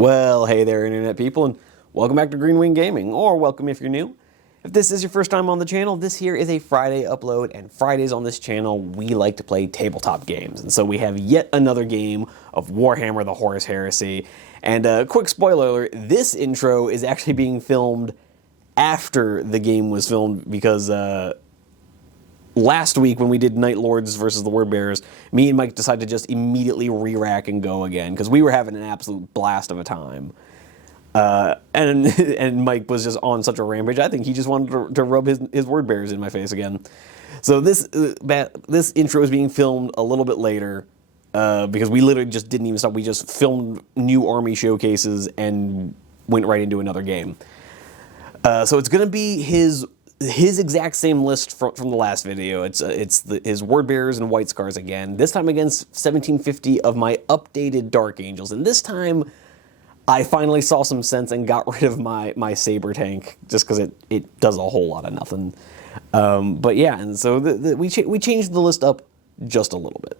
Well, hey there, Internet people, and welcome back to Green Wing Gaming, or welcome if you're new. If this is your first time on the channel, this here is a Friday upload, and Fridays on this channel, we like to play tabletop games. And so we have yet another game of Warhammer, the Horus Heresy. And a quick spoiler alert, this intro is actually being filmed after the game was filmed, because last week when we did Night Lords versus the Word Bearers, me and Mike decided to just immediately re-rack and go again, because we were having an absolute blast of a time. And Mike was just on such a rampage. I think he just wanted to rub his Word Bearers in my face again. So this intro is being filmed a little bit later, because we literally just didn't even stop. We just filmed new army showcases and went right into another game. So it's going to be his exact same list from the last video. It's his Word Bearers and White Scars again. This time against 1750 of my updated Dark Angels. And this time, I finally saw some sense and got rid of my Saber tank, just because it does a whole lot of nothing. But yeah, and so we changed the list up just a little bit.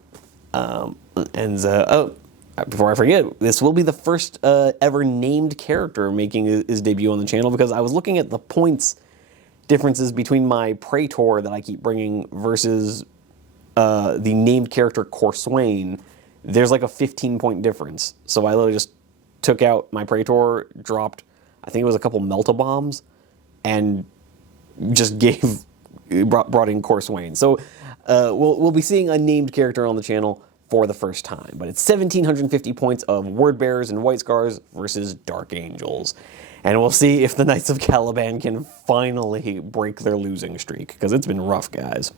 Before I forget, this will be the first ever named character making his debut on the channel, because I was looking at the points differences between my Traitor that I keep bringing versus the named character Corswain. There's like a 15-point difference. So I literally just took out my Traitor, dropped, I think it was a couple Melta-Bombs, and just brought in Corswain. So we'll be seeing a named character on the channel for the first time. But it's 1,750 points of Word Bearers and White Scars versus Dark Angels. And we'll see if the Knights of Caliban can finally break their losing streak, because it's been rough, guys.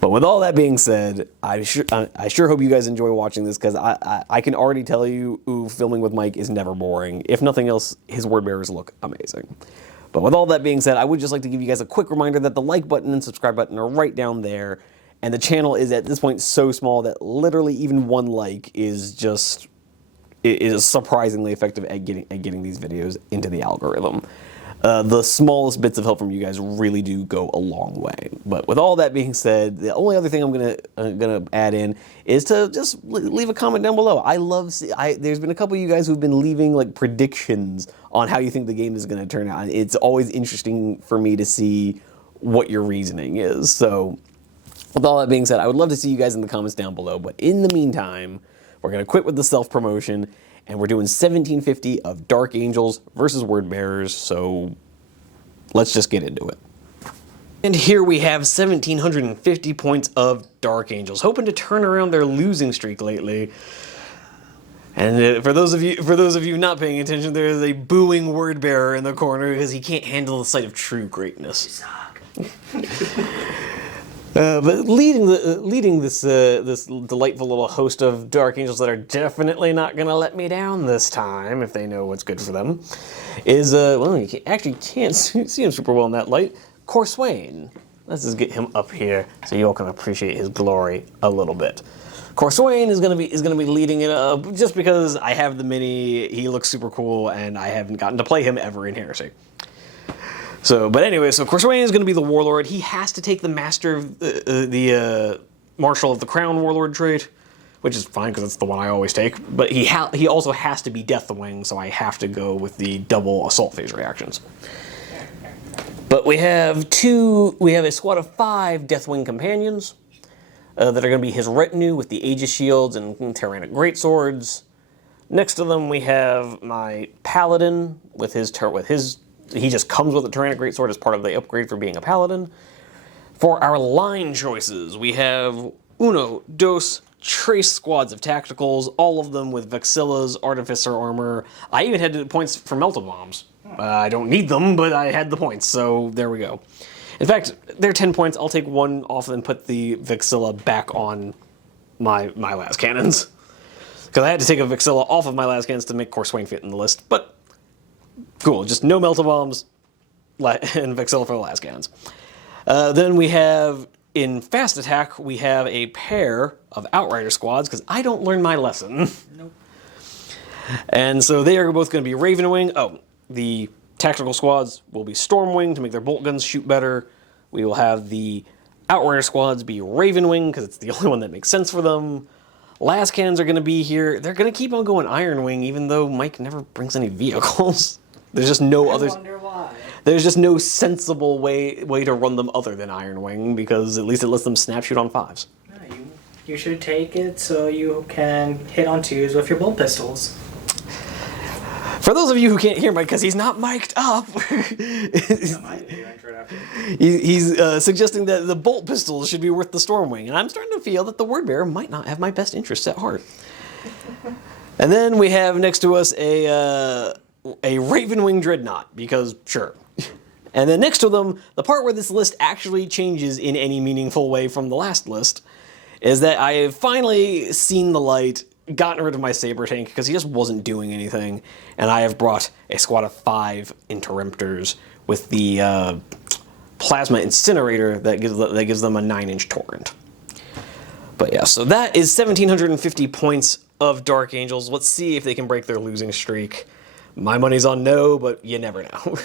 But with all that being said, I sure hope you guys enjoy watching this, because I can already tell you, filming with Mike is never boring. If nothing else, his Word Bearers look amazing. But with all that being said, I would just like to give you guys a quick reminder that the like button and subscribe button are right down there. And the channel is at this point so small that literally even one like is surprisingly effective at getting these videos into the algorithm. The smallest bits of help from you guys really do go a long way. But with all that being said, the only other thing I'm gonna add in is to just leave a comment down below. There's been a couple of you guys who've been leaving like predictions on how you think the game is gonna turn out. It's always interesting for me to see what your reasoning is. So with all that being said, I would love to see you guys in the comments down below. But in the meantime, we're gonna quit with the self-promotion, and we're doing 1,750 of Dark Angels versus Word Bearers, so let's just get into it. And here we have 1,750 points of Dark Angels, hoping to turn around their losing streak lately. And for those of you not paying attention, there is a booing Word Bearer in the corner because he can't handle the sight of true greatness. But leading this delightful little host of Dark Angels that are definitely not going to let me down this time, if they know what's good for them, is, well, you actually can't see him super well in that light, Corswain. Let's just get him up here so you all can appreciate his glory a little bit. Corswain is gonna be leading it up just because I have the mini, he looks super cool, and I haven't gotten to play him ever in Heresy. But anyway, so Corswain is going to be the Warlord. He has to take the Master of the Marshal of the Crown Warlord trait, which is fine because it's the one I always take. But he also has to be Deathwing, so I have to go with the double assault phase reactions. But we have a squad of 5 Deathwing companions that are going to be his retinue with the Aegis shields and Tyrannic greatswords. Next to them, we have my Paladin with his. He just comes with a Tyrannic greatsword as part of the upgrade for being a Paladin. For our line choices, we have tres squads of tacticals, all of them with Vexillas, Artificer armor. I even had points for Melta-Bombs. I don't need them, but I had the points, so there we go. In fact, they're 10 points. I'll take one off and put the Vexilla back on my las cannons. Because I had to take a Vexilla off of my las cannons to make Corswain fit in the list, but cool, just no Melta-Bombs and Vexilla for the las cannons. Then we have, in fast attack, we have a pair of Outrider squads, because I don't learn my lesson. Nope. And so they are both going to be Ravenwing. Oh, the tactical squads will be Stormwing to make their bolt guns shoot better. We will have the Outrider squads be Ravenwing, because it's the only one that makes sense for them. Las cannons are going to be here. They're going to keep on going Iron Wing, even though Mike never brings any vehicles. There's just no others. I wonder why. There's just no sensible way to run them other than Iron Wing, because at least it lets them snap shoot on 5s. You should take it so you can hit on 2s with your bolt pistols. For those of you who can't hear Mike, because he's not mic'd up, he's suggesting that the bolt pistols should be worth the Stormwing, and I'm starting to feel that the Word Bearer might not have my best interests at heart. And then we have next to us a Ravenwing Dreadnought, because sure. And then next to them, the part where this list actually changes in any meaningful way from the last list, is that I have finally seen the light, gotten rid of my Saber Tank, because he just wasn't doing anything, and I have brought a squad of 5 Interruptors with the Plasma Incinerator that gives them a 9-inch torrent. But yeah, so that is 1,750 points of Dark Angels. Let's see if they can break their losing streak. My money's on no, but you never know.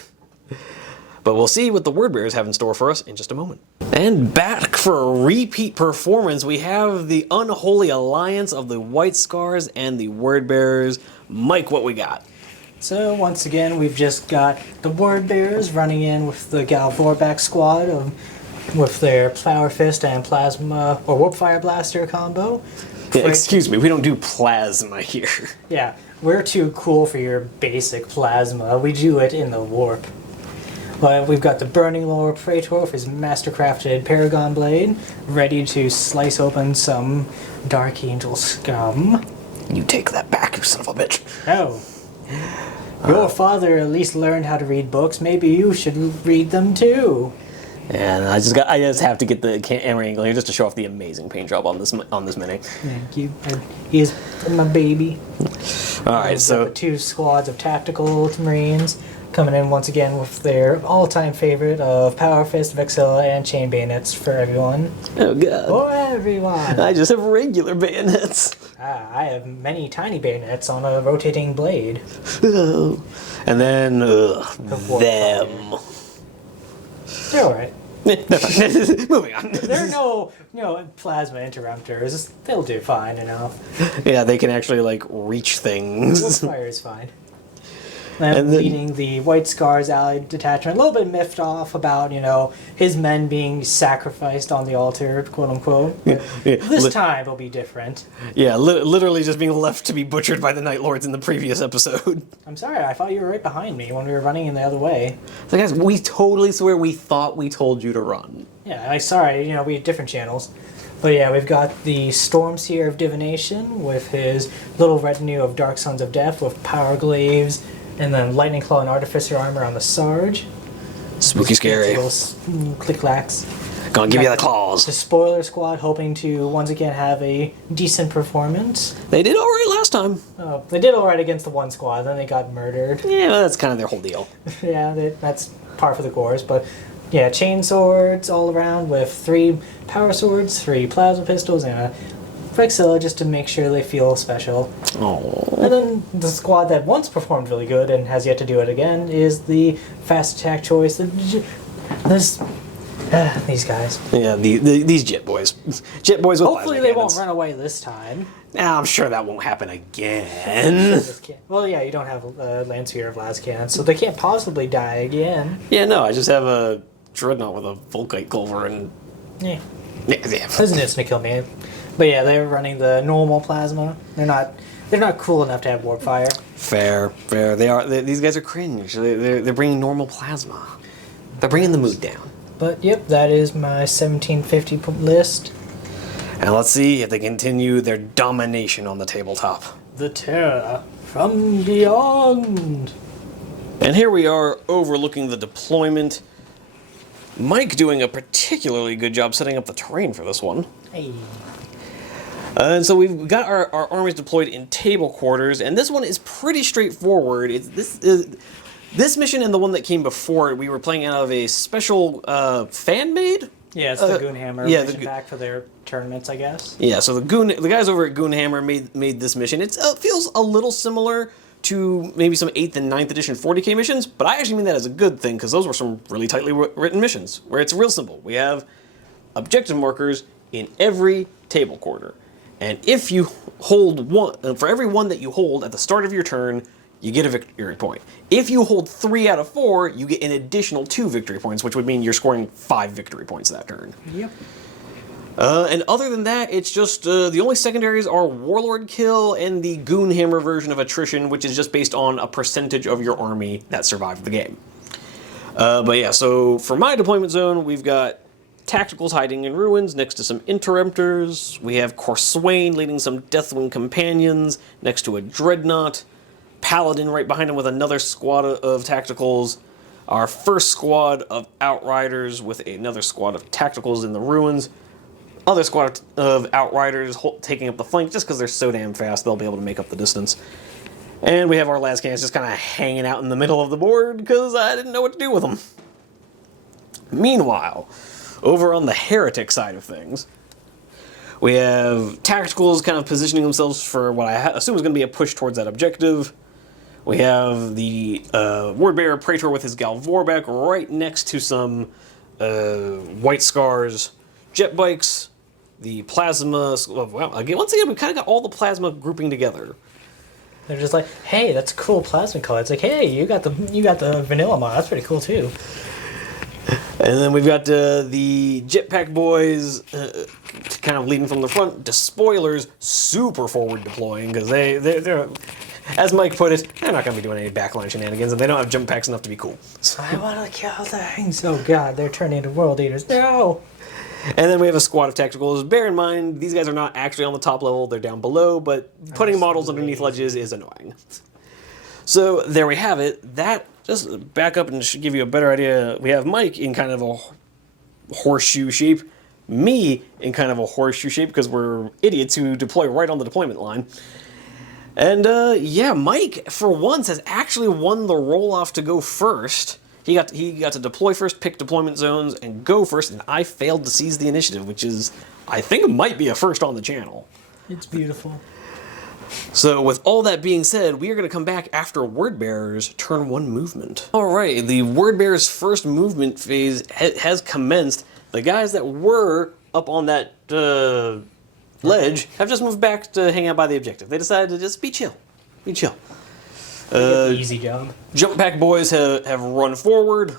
But we'll see what the Word Bearers have in store for us in just a moment. And back for a repeat performance, we have the Unholy Alliance of the White Scars and the Word Bearers. Mike, what we got? So once again, we've just got the Word Bearers running in with the Galvorback squad with their Power Fist and Plasma or Warp Fire Blaster combo. Yeah, excuse me, we don't do plasma here. Yeah, we're too cool for your basic plasma. We do it in the warp. But we've got the Burning Lord Traitor with his mastercrafted Paragon Blade, ready to slice open some Dark Angel scum. You take that back, you son of a bitch. Oh. Your father at least learned how to read books. Maybe you should read them too. And I just have to get the camera angle here just to show off the amazing paint job on this mini. Thank you. He is my baby. All right, so 2 squads of tactical Marines coming in once again with their all-time favorite of Power Fist, Vexilla, and Chain Bayonets for everyone. Oh god. For everyone. I just have regular bayonets. I have many tiny bayonets on a rotating blade. And then them. They're alright. Moving on. There are no plasma interrupters. They'll do fine enough. Yeah, they can actually like reach things. Fire is fine. And leading the White Scars allied detachment, a little bit miffed off about, his men being sacrificed on the altar, quote unquote. Yeah, this time it'll be different. Yeah, literally just being left to be butchered by the Night Lords in the previous episode. I'm sorry, I thought you were right behind me when we were running in the other way. So guys, we totally swear we thought we told you to run. Yeah, sorry, we had different channels. But yeah, we've got the Stormseer of Divination with his little retinue of Dark Sons of Death with Power Glaives, and then Lightning Claw and Artificer Armor on the Sarge. Spooky scary. Click-clacks. Gonna give you the claws. The Spoiler Squad hoping to once again have a decent performance. They did alright last time. Oh, they did alright against the one squad, then they got murdered. Yeah, well, that's kind of their whole deal. Yeah, that's par for the course, but yeah, chain swords all around with 3 power swords, 3 plasma pistols, and a Vexilla just to make sure they feel special. Oh. And then the squad that once performed really good and has yet to do it again is the fast attack choice. These guys. Yeah, these Jet Boys. Jet Boys with hopefully they won't run away this time. Nah, I'm sure that won't happen again. Well, yeah, you don't have a Lancer of Lascan, so they can't possibly die again. Yeah, no, I just have a Dreadnought with a Volkite Culver and... Yeah. Yeah. Doesn't instant kill me. But yeah, they're running the normal plasma. They're not cool enough to have warp fire. Fair. These guys are cringe. They're bringing normal plasma. They're bringing the mood down. But yep, that is my 1750 list. And let's see if they continue their domination on the tabletop. The terror from beyond. And here we are overlooking the deployment. Mike doing a particularly good job setting up the terrain for this one. Hey. And so we've got our armies deployed in table quarters, and this one is pretty straightforward. This mission and the one that came before it, we were playing out of a special fan-made? Yeah, it's the Goonhammer mission pack for their tournaments, I guess. Yeah, so the guys over at Goonhammer made this mission. It feels a little similar to maybe some 8th and 9th edition 40k missions, but I actually mean that as a good thing, because those were some really tightly written missions, where it's real simple. We have objective markers in every table quarter. And if you hold one, for every one that you hold at the start of your turn, you get a victory point. If you hold 3 out of 4, you get an additional 2 victory points, which would mean you're scoring 5 victory points that turn. Yep. And other than that, it's just the only secondaries are Warlord Kill and the Goonhammer version of Attrition, which is just based on a percentage of your army that survived the game. But yeah, so for my deployment zone, we've got Tacticals hiding in ruins next to some Interrupters. We have Corswain leading some Deathwing Companions next to a Dreadnought. Paladin right behind him with another squad of Tacticals. Our first squad of Outriders with another squad of Tacticals in the ruins. Other squad of Outriders taking up the flank just because they're so damn fast they'll be able to make up the distance. And we have our las cannons just kind of hanging out in the middle of the board because I didn't know what to do with them. Meanwhile, over on the heretic side of things, we have Tacticals kind of positioning themselves for what I assume is going to be a push towards that objective. We have the Wordbearer Praetor with his Galvorbeck right next to some White Scars jet bikes. The Plasma... Well, again, once again, we kind of got all the Plasma grouping together. They're just like, hey, that's a cool plasma color. It's like, hey, you got the vanilla mod. That's pretty cool too. And then we've got the Jetpack Boys kind of leading from the front. Despoilers super forward deploying because they're, as Mike put it, they're not going to be doing any backline shenanigans and they don't have jump packs enough to be cool. So. I want to kill things. Oh god, they're turning into world eaters. No! And then we have a squad of Tacticals. Bear in mind, these guys are not actually on the top level, they're down below, but putting models underneath ledges is annoying. So there we have it. That, just back up and should give you a better idea, we have Mike in kind of a horseshoe shape, me in kind of a horseshoe shape because we're idiots who deploy right on the deployment line. And yeah, Mike, for once, has actually won the roll-off to go first. He got to deploy first, pick deployment zones, and go first, and I failed to seize the initiative, which is, I think, might be a first on the channel. It's beautiful. So with all that being said, we are going to come back after Wordbearer's turn 1 movement. Alright, the Wordbearer's first movement phase has commenced. The guys that were up on that ledge have just moved back to hang out by the objective. They decided to just be chill. Be chill. The easy job. Jump Pack Boys have run forward.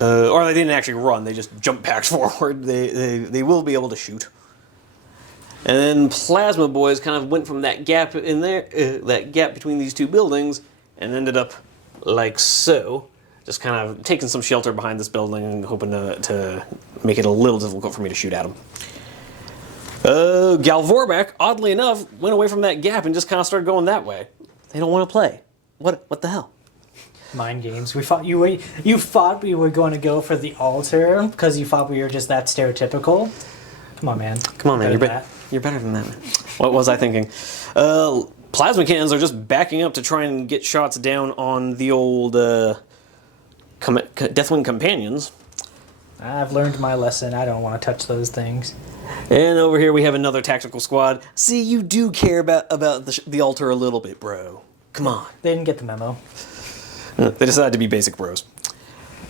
Or they didn't actually run, they just jump packed forward. They will be able to shoot. And then Plasma Boys kind of went from that gap in there, that gap between these two buildings, and ended up like so. Just kind of taking some shelter behind this building and hoping to make it a little difficult for me to shoot at them. Galvorbeck, oddly enough, went away from that gap and just kind of started going that way. They don't want to play. What the hell? Mind games. We thought you thought we were going to go for the altar because you thought we were just that stereotypical. Come on, man. Come on, man. You're better than that, man. What was I thinking? Plasma cannons are just backing up to try and get shots down on the old Deathwing Companions. I've learned my lesson. I don't want to touch those things. And over here we have another tactical squad. See, you do care about the altar a little bit, bro. Come on. They didn't get the memo. They decided to be basic bros.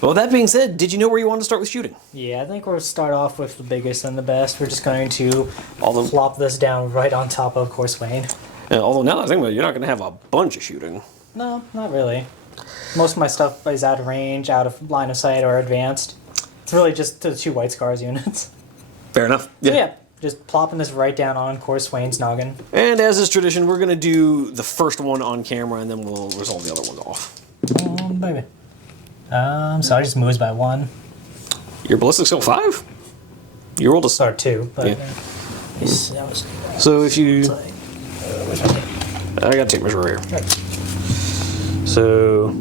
Well, that being said, did you know where you wanted to start with shooting? Yeah, I think we'll start off with the biggest and the best. We're just going to plop this down right on top of Corswain. Although now that I think about it, you're not going to have a bunch of shooting. No, not really. Most of my stuff is out of range, out of line of sight, or advanced. It's really just the 2 White Scars units. Fair enough. Yeah. So yeah, just plopping this right down on Corswain's noggin. And as is tradition, we're going to do the first one on camera, and then we'll resolve the other ones off. Oh, baby. So I just moves by 1. Your ballistic skill 5? You rolled a... Or 2, but... Yeah. That was, so if you... I got tape measure right here. So...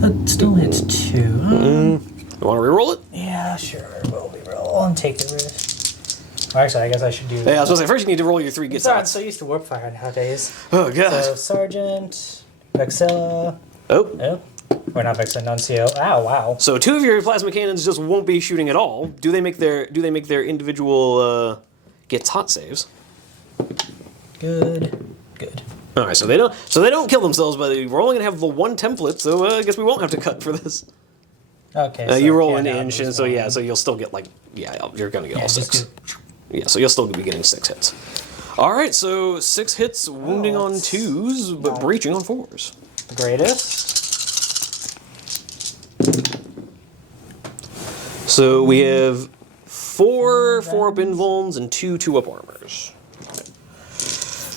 That still hits 2. You want to reroll it? Yeah, sure. We'll reroll and take the risk. Well, actually, I guess I should do that. Yeah, I was supposed to say, first you need to roll your 3 get Sorry, I'm shots. so used to warp fire nowadays. Oh, God. So, Sergeant, Vexilla... Oh. Or not Vexilla, Nuncio. Ow, wow. So 2 of your plasma cannons just won't be shooting at all. Do they make their individual gets hot saves? Good. All right, so they don't kill themselves, but we're only gonna have the 1 template, so I guess we won't have to cut for this. Okay. So you roll an inch, and so you'll still get you're gonna get all 6. Yeah, so you'll still be getting 6 hits. All right, so 6 hits, wounding on 2s, but breaching on 4s. Greatest. So we have 4 4-up invulns and 2 2-up armors.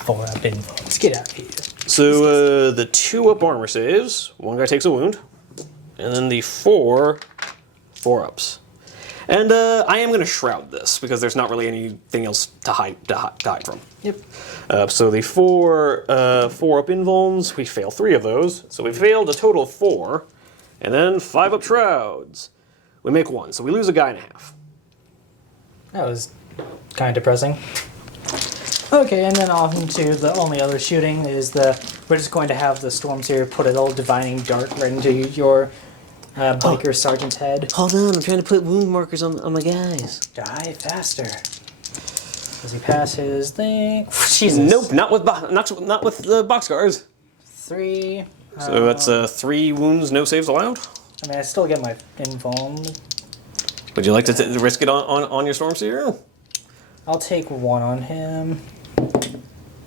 4 up invulns. Get out of here. So the 2-up armor saves, one guy takes a wound, and then the 4 4-ups. And I am going to shroud this because there's not really anything else to hide from. Yep. So the 4 4-up invulns, we fail 3 of those. So we failed a total of 4, and then 5-up shrouds. We make 1, so we lose a guy and a half. That was kind of depressing. Okay, and then on to the only other shooting is we're just going to have the Stormseer put a little divining dart right into your biker sergeant's head. Hold on, I'm trying to put wound markers on my guys. Die faster. Does he pass his thing? Jesus. Nope, not with the boxcars. 3. So that's 3 wounds, no saves allowed. I mean, I still get my invuln. Would you like to risk it on your Stormseer? I'll take 1 on him.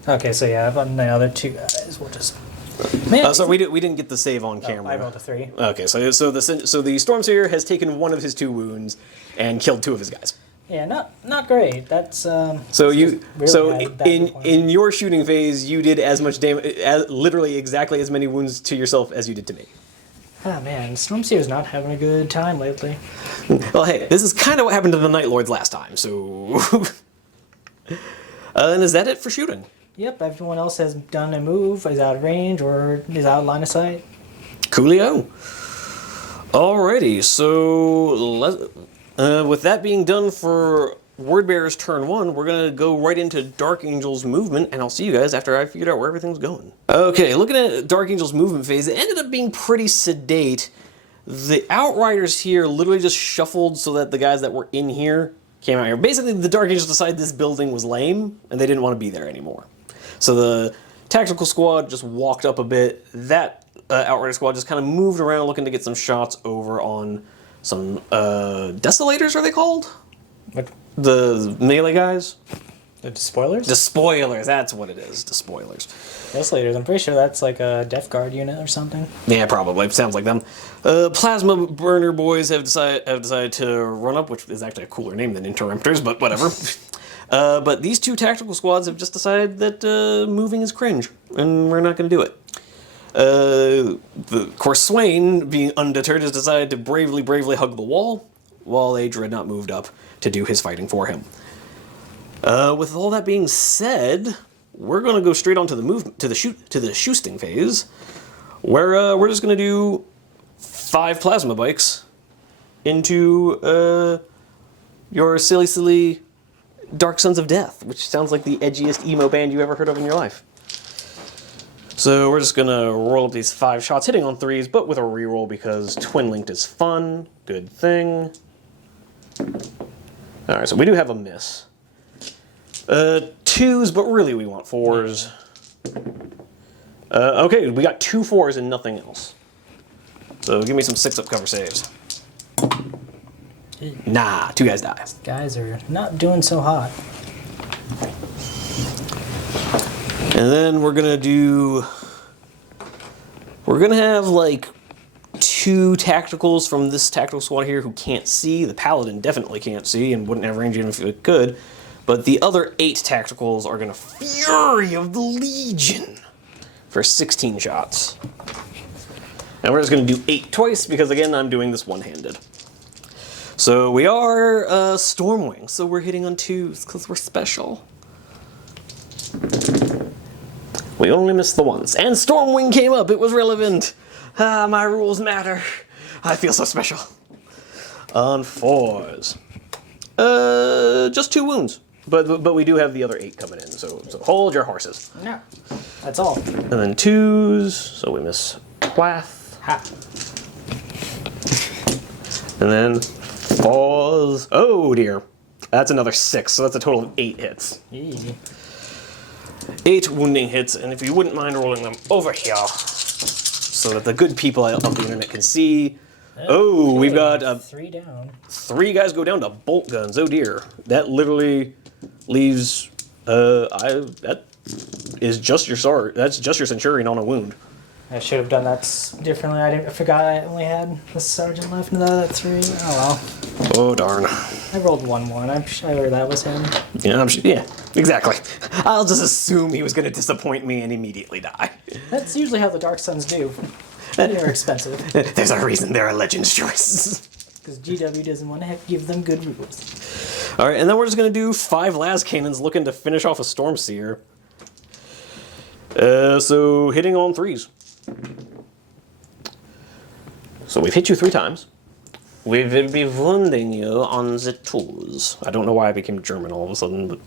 Okay, so yeah, on the other 2 guys, we'll just. Man, so we didn't get the save on camera. I rolled a 3. Okay, so the Stormseer has taken 1 of his 2 wounds and killed 2 of his guys. Yeah, not great. That's so you really in your shooting phase, you did as much damage, literally exactly as many wounds to yourself as you did to me. Ah man, Stormseer's not having a good time lately. Well, hey, this is kind of what happened to the Night Lords last time. So, and is that it for shooting? Yep, everyone else has done a move, is out of range, or is out of line of sight. Coolio. Alrighty, so with that being done for Wordbearer's turn 1, we're going to go right into Dark Angel's movement, and I'll see you guys after I figured out where everything's going. Okay, looking at Dark Angel's movement phase, it ended up being pretty sedate. The Outriders here literally just shuffled so that the guys that were in here came out here. Basically, the Dark Angels decided this building was lame, and they didn't want to be there anymore. So the Tactical Squad just walked up a bit. That Outrider Squad just kind of moved around looking to get some shots over on some Desolators, are they called? What? The melee guys? The Despoilers? Despoilers, that's what it is, Despoilers. Desolators, I'm pretty sure that's like a Death Guard unit or something. Yeah, probably. Sounds like them. Plasma Burner Boys have decided to run up, which is actually a cooler name than Interrupters, but whatever. But these 2 tactical squads have just decided that moving is cringe, and we're not going to do it. Of course, Swain, being undeterred, has decided to bravely hug the wall, while a Dreadnought moved up to do his fighting for him. With all that being said, we're going to go straight on to the shooting phase, where we're just going to do 5 plasma bikes into your silly Dark Sons of Death, which sounds like the edgiest emo band you ever heard of in your life. So we're just going to roll up these 5 shots, hitting on 3s, but with a reroll because Twin Linked is fun. Good thing. Alright, so we do have a miss. 2s, but really we want 4s. Okay, we got 2 4s and nothing else. So give me some 6-up cover saves. Nah, 2 guys die. Guys are not doing so hot. And then we're gonna have like 2 tacticals from this tactical squad here who can't see. The Paladin definitely can't see and wouldn't have range even if it could. But the other 8 tacticals are gonna Fury of the Legion for 16 shots. And we're just gonna do 8 twice because again, I'm doing this one-handed. So we are Stormwing, so we're hitting on 2s because we're special. We only missed the 1s. And Stormwing came up, it was relevant. Ah, my rules matter. I feel so special. On 4s. Just 2 wounds. But we do have the other 8 coming in, so hold your horses. Yeah, that's all. And then 2s, so we miss Plath. Ha. And then 4s. Oh dear. That's another 6, so that's a total of 8 hits. Eee. 8 wounding hits, and if you wouldn't mind rolling them over here, so that the good people of the internet can see. Oh, Okay, we've got 3 down. 3 guys go down to bolt guns. Oh dear. That literally leaves. That is just your sword. That's just your centurion on a wound. I should have done that differently. I forgot I only had the sergeant left and the other 3. Oh well. Oh darn. I rolled 1-1. I'm sure that was him. Yeah, yeah, exactly. I'll just assume he was going to disappoint me and immediately die. That's usually how the Dark Suns do. They're expensive. There's a reason they're a Legends choice. Because GW doesn't want to give them good rules. All right, and then we're just going to do 5 Las Cannons looking to finish off a Stormseer. So hitting on 3s. So we've hit you 3 times. We will be wounding you on the 2s. I don't know why I became German all of a sudden, but...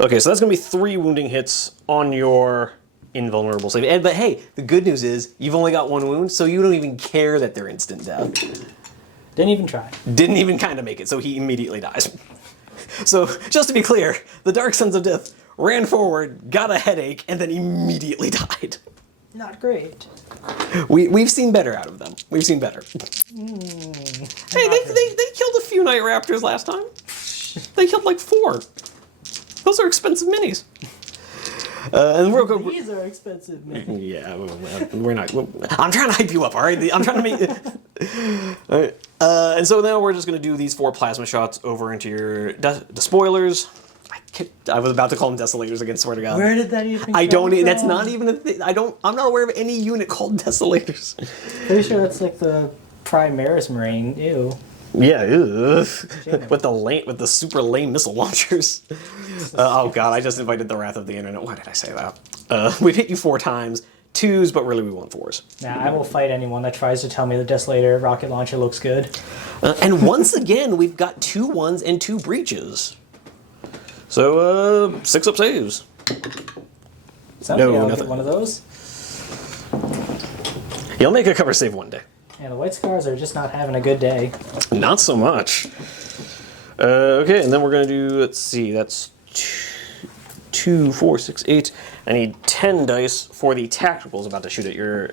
Okay, so that's going to be 3 wounding hits on your invulnerable save. But hey, the good news is you've only got 1 wound, so you don't even care that they're instant death. Didn't even try. Didn't even kind of make it, so he immediately dies. So, just to be clear, the Dark Sons of Death ran forward, got a headache, and then immediately died. Not great. We've seen better out of them. We've seen better. Hey, they killed a few Night Raptors last time. They killed like 4. Those are expensive minis. And real quick, These are expensive, man. yeah, we're not. I'm trying to hype you up, all right? I'm trying to make. All right. And so now we're just going to do these 4 plasma shots over into your spoilers. I was about to call them Desolators again, swear to God. Where did that even I don't. come from? That's not even a thing. I'm not aware of any unit called Desolators. Pretty sure that's like the Primaris Marine. Ew. Yeah, with the super lame missile launchers. Oh God, I just invited the wrath of the internet. Why did I say that? We've hit you 4 times, 2s, but really we want 4s. Now I will fight anyone that tries to tell me the Desolator rocket launcher looks good. And once again, we've got 2 1s and 2 breaches. So 6 up saves. Someday I'll nothing. get one of those. You'll make a cover save one day. Yeah, the White Scars are just not having a good day. Not so much. Okay, and then we're going to do, let's see, that's 2, 4, 6, 8. I need 10 dice for the tacticals about to shoot at your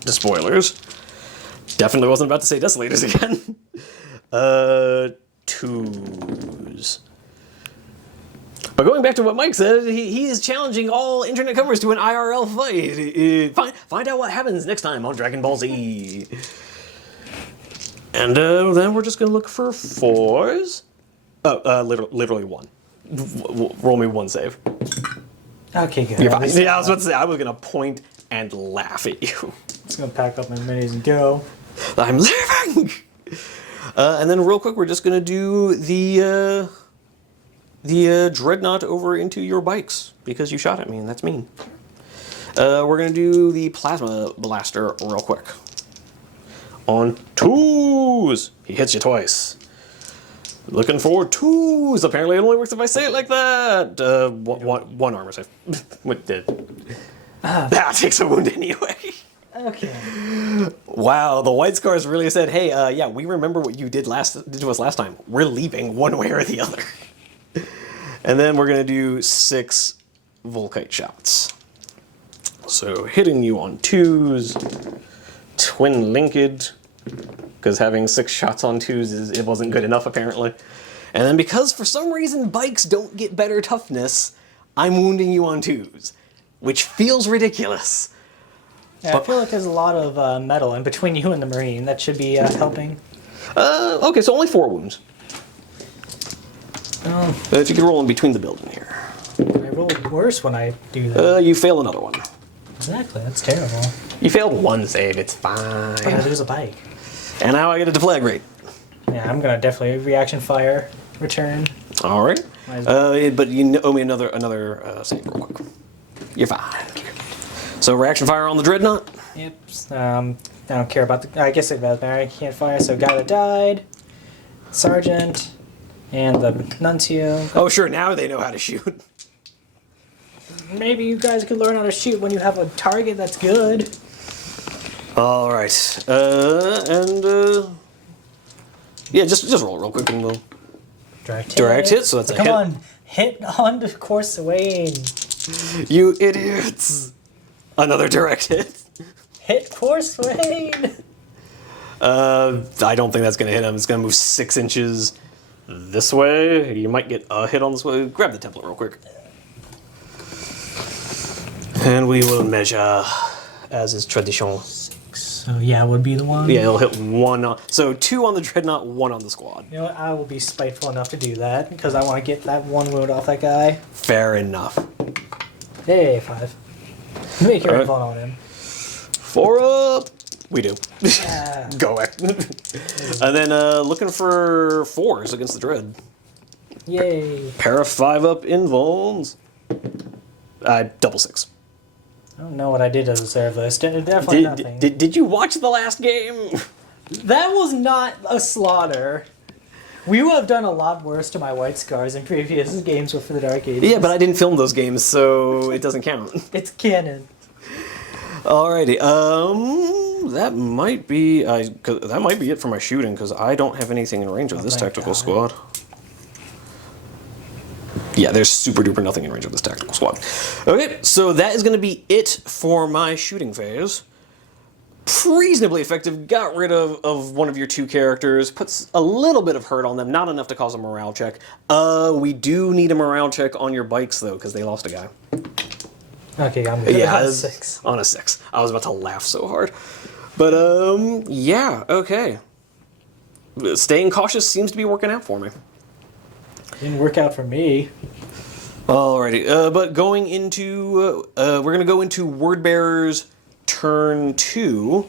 despoilers. Definitely wasn't about to say Desolators again. 2s. But going back to what Mike said, he is challenging all internet covers to an IRL fight. Find out what happens next time on Dragon Ball Z. And then we're just going to look for 4s. Literally 1. Roll me 1 save. Okay, good. You're fine. Yeah, I was about to say, I was going to point and laugh at you. I'm just going to pack up my minis and go. I'm leaving! And then real quick, we're just going to do the Dreadnought over into your bikes, because you shot at me, and that's mean. We're going to do the Plasma Blaster real quick. On 2s! He hits you twice. Looking for 2s! Apparently it only works if I say it like that! One armor save. What did? That takes a wound anyway. Okay. Wow, the White Scars really said, hey, yeah, we remember what you did to us last time. We're leaving one way or the other. And then we're going to do 6 Volkite shots. So hitting you on 2s, twin linked, because having 6 shots on 2s, it wasn't good enough apparently. And then because for some reason bikes don't get better toughness, I'm wounding you on 2s, which feels ridiculous. Yeah, I feel like there's a lot of metal in between you and the Marine. That should be helping. Okay, so only 4 wounds. If you could roll in between the building here. I roll worse when I do that. You fail another one. Exactly, that's terrible. You failed 1 save, it's fine. I'm gonna lose a bike. And now I get a deflagrate. Yeah, I'm gonna definitely reaction fire return. All right. But you owe me another save real quick. You're fine. So reaction fire on the Dreadnought? Yep. I don't care about the... I guess it does matter. I can't fire, so guy that died, Sergeant, and the Nuncio. Oh, sure, now they know how to shoot. Maybe you guys could learn how to shoot when you have a target that's good. All right. Yeah, just roll real quick and we'll... Direct hit, so that's a hit. Come on, hit on the course Wayne. You idiots! Another direct hit. Hit course Wayne. I don't think that's gonna hit him. It's gonna move 6 inches this way. You might get a hit on this way. Grab the template real quick. And we will measure, as is tradition. So yeah, would be the one. Yeah, it'll hit 1. So 2 on the dreadnought, 1 on the squad. You know what? I will be spiteful enough to do that because I want to get that 1 wound off that guy. Fair enough. Hey, 5. Make your invuln on him. 4 up. We do. Ah. Go away. And then looking for 4s against the dread. Yay. Pair of 5 up invulns. Double 6. I don't know what I did as a serve list. Definitely nothing. Did you watch the last game? That was not a slaughter. We would have done a lot worse to my white scars in previous games for the Dark Ages. Yeah, but I didn't film those games, so it doesn't count. It's canon. Alrighty. That might be it for my shooting because I don't have anything in range of this tactical squad. Yeah, there's super duper nothing in range of this tactical squad. Okay, so that is going to be it for my shooting phase. Reasonably effective. Got rid of one of your 2 characters. Puts a little bit of hurt on them. Not enough to cause a morale check. We do need a morale check on your bikes, though, because they lost a guy. Okay, I'm good. Yeah, On 6. On a 6. I was about to laugh so hard. But, yeah, okay. Staying cautious seems to be working out for me. Didn't work out for me. Alrighty, but going into, we're going to go into Wordbearer's turn 2,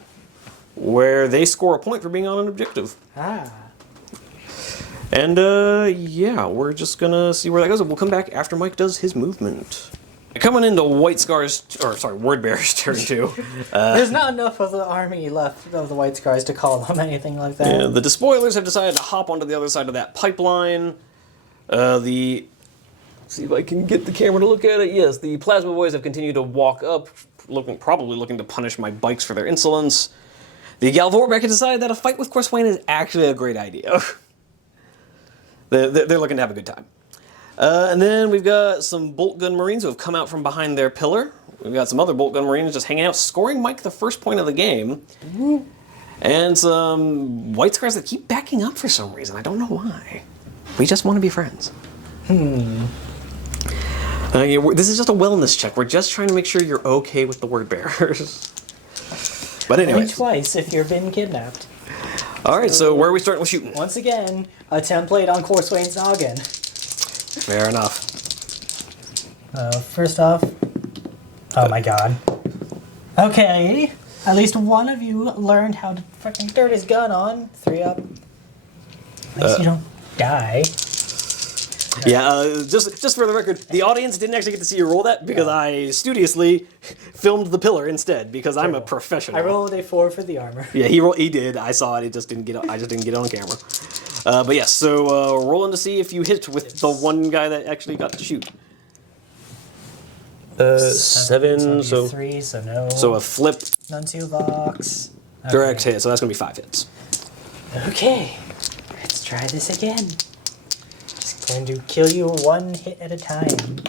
where they score a point for being on an objective. Ah. And, yeah, we're just going to see where that goes. We'll come back after Mike does his movement. Coming into Wordbearer's turn 2. There's not enough of the army left of the white scars to call them anything like that. Yeah, the Despoilers have decided to hop onto the other side of that pipeline. See if I can get the camera to look at it. Yes, the Plasma Boys have continued to walk up, probably looking to punish my bikes for their insolence. The Galvorbeck has decided that a fight with Corswain is actually a great idea. They're looking to have a good time. And then we've got some Bolt Gun Marines who have come out from behind their pillar. We've got some other Bolt Gun Marines just hanging out, scoring Mike the first point of the game. And some White Scars that keep backing up for some reason. I don't know why. We just want to be friends. Yeah, this is just a wellness check. We're just trying to make sure you're okay with the word bearers. But anyway. Only twice if you've been kidnapped. Alright, so where are we starting with shooting? Once again, a template on Corswain's noggin. Fair enough. First off... Oh my god. Okay. At least one of you learned how to fucking turn his gun on. 3 up. At least you don't die. Yeah, just for the record, the audience didn't actually get to see you roll that because I studiously filmed the pillar instead because I'm a professional. I rolled a 4 for the armor. Yeah, he did. I saw it. I just didn't get it on camera. But yes, so rolling to see if you hit with the one guy that actually got to shoot. 7, so 3, so no. So a flip. Nuncio Vox. Direct hit, so that's gonna be 5 hits. Okay, let's try this again. Just going to kill you 1 hit at a time.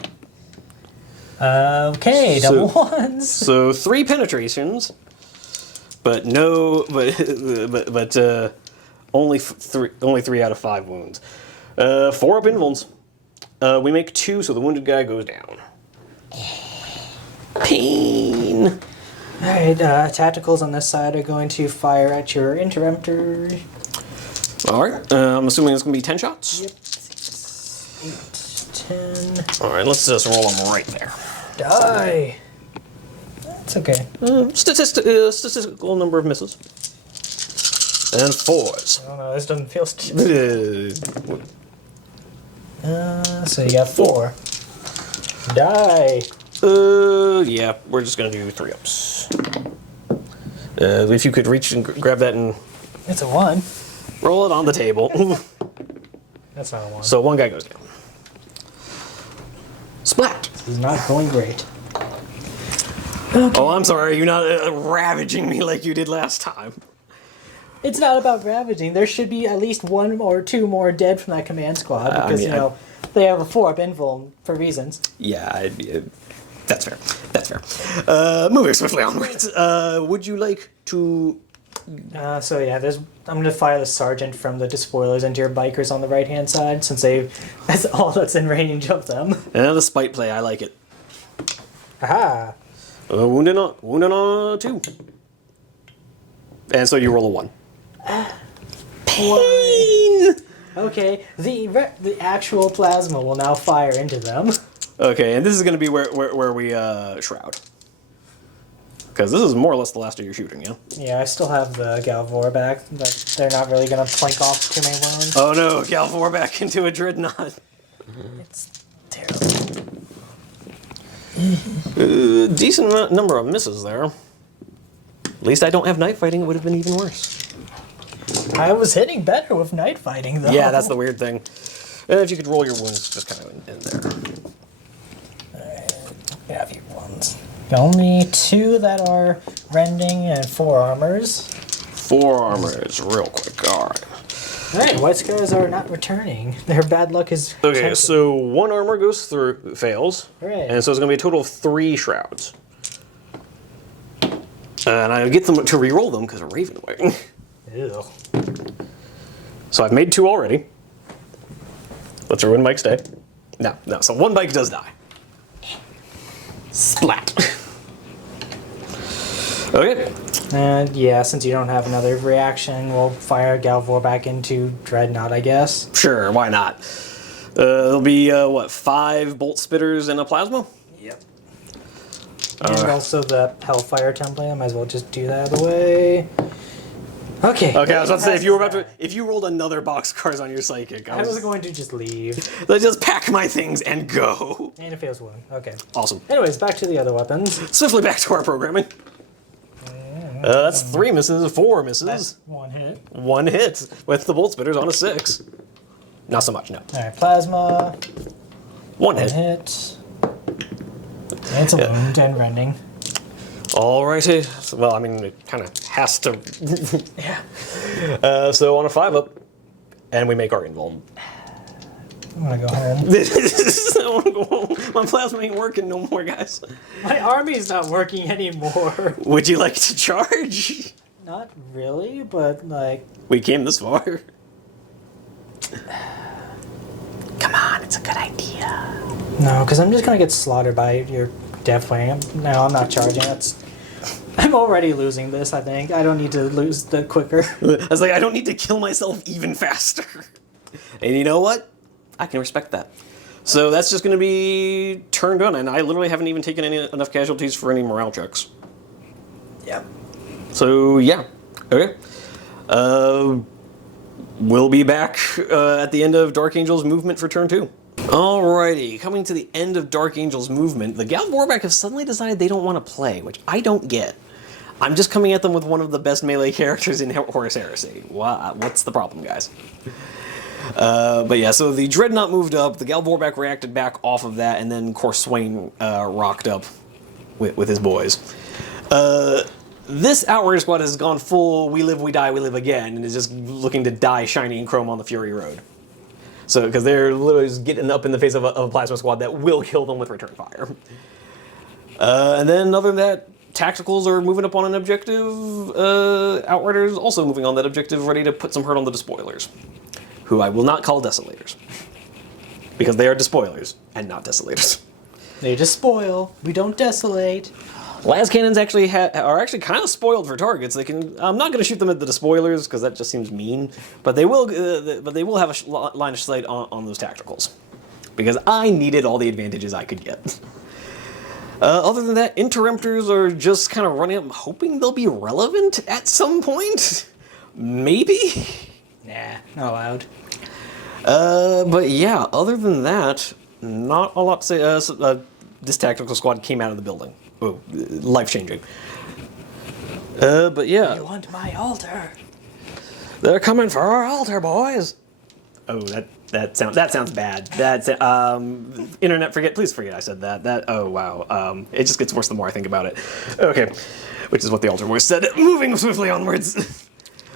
Okay, double ones. So 3 penetrations, but only 3 out of 5 wounds. 4 up invulns. We make 2, so the wounded guy goes down. Pain. Alright, tacticals on this side are going to fire at your interrupter. Alright, I'm assuming it's going to be 10 shots? Yep. 6, 8, 10. Alright, let's just roll them right there. Die! It's okay. Statistical number of misses. And 4s. Oh no, this doesn't feel... so you got 4. Die! Yeah, we're just gonna do 3 ups. If you could reach and grab that and... It's a 1. Roll it on the table. That's not a 1. So 1 guy goes down. Splat! This is not going great. Okay. Oh, I'm sorry, you're not ravaging me like you did last time. It's not about ravaging. There should be at least 1 or 2 more dead from that command squad because, they have a 4-up invuln for reasons. Yeah, that's fair. That's fair. Moving swiftly onwards. Would you like to So yeah, I'm gonna fire the sergeant from the despoilers into your bikers on the right hand side, since that's all that's in range of them. And the spite play, I like it. Aha! Wounded on 2. And so you roll a 1. Pain! Okay, the actual plasma will now fire into them. Okay, and this is going to be where we shroud. Because this is more or less the last of your shooting, yeah? Yeah, I still have the Galvor back. But they're not really gonna plink off too many wounds. Oh no, Galvor back into a dreadnought. It's terrible. Decent number of misses there. At least I don't have night fighting, it would have been even worse. I was hitting better with night fighting, though. Yeah, that's the weird thing. And if you could roll your wounds just kind of in there. Alright, yeah, a few ones. Only 2 that are rending and 4 armors. 4 armors, real quick, alright. Alright, White Scars are not returning. Their bad luck is... Okay, tempting. so 1 armor goes through, fails. Hooray. And so it's going to be a total of 3 shrouds. And I get them to re-roll them because of Raven Wing. Ew. So I've made 2 already. Let's ruin Mike's day. No, so 1 bike does die. Splat. Okay. And yeah, since you don't have another reaction, we'll fire Galvor back into Dreadnought, I guess. Sure, why not? There'll be, 5 bolt spitters and a plasma? Yep. And also the Hellfire template. I might as well just do that out of the way. Okay. Okay, I was about to say, if you rolled another boxcars on your psychic, I was going to just leave. Let's just pack my things and go. And it fails 1. Okay. Awesome. Anyways, back to the other weapons. Swiftly back to our programming. That's 3 misses, 4 misses. That's 1 hit. 1 hit with the bolt spitters on a 6. Not so much, no. Alright, Plasma. 1 1 hit. hit. And it's a wound and rending. Alrighty. Well, I mean, it kind of has to. Yeah. So on a 5-up, and we make our invuln. I'm gonna go home. I want to go home. My plasma ain't working no more, guys. My army's not working anymore. Would you like to charge? Not really, but like... We came this far. Come on, it's a good idea. No, because I'm just gonna get slaughtered by your Death Wing. No, I'm not charging. I'm already losing this, I think. I don't need to lose the quicker. I was like, I don't need to kill myself even faster. And you know what? I can respect that. So that's just going to be turn done, and I literally haven't even taken enough casualties for any morale checks. Yep. So yeah, okay. We'll be back at the end of Dark Angel's movement for turn 2. Alrighty, coming to the end of Dark Angel's movement, the Gal Warback have suddenly decided they don't want to play, which I don't get. I'm just coming at them with one of the best melee characters in Horus Heresy. What's the problem, guys? But yeah, so the Dreadnought moved up, the Gal Warback reacted back off of that, and then, of course, Swain rocked up with his boys. This Outrider squad has gone full we live, we die, we live again, and is just looking to die shiny and chrome on the Fury Road. So, because they're literally just getting up in the face of a plasma squad that will kill them with return fire. And then, other than that, Tacticals are moving up on an objective. Outriders also moving on that objective, ready to put some hurt on the Despoilers, who I will not call Desolators, because they are Despoilers and not Desolators. They just spoil. We don't desolate. Las cannons actually are actually kind of spoiled for targets. They can. I'm not going to shoot them at the Despoilers because that just seems mean. But they will. But they will have a line of sight on those Tacticals, because I needed all the advantages I could get. Other than that, Interrupters are just kind of running up, hoping they'll be relevant at some point. Maybe. Nah, not allowed. But yeah, other than that, not a lot to say. This tactical squad came out of the building. Oh, life-changing. But yeah. You want my altar? They're coming for our altar, boys. Oh, that sounds bad. That's internet. Please forget I said that. Oh wow. It just gets worse the more I think about it. Okay, which is what the altar voice said. Moving swiftly onwards.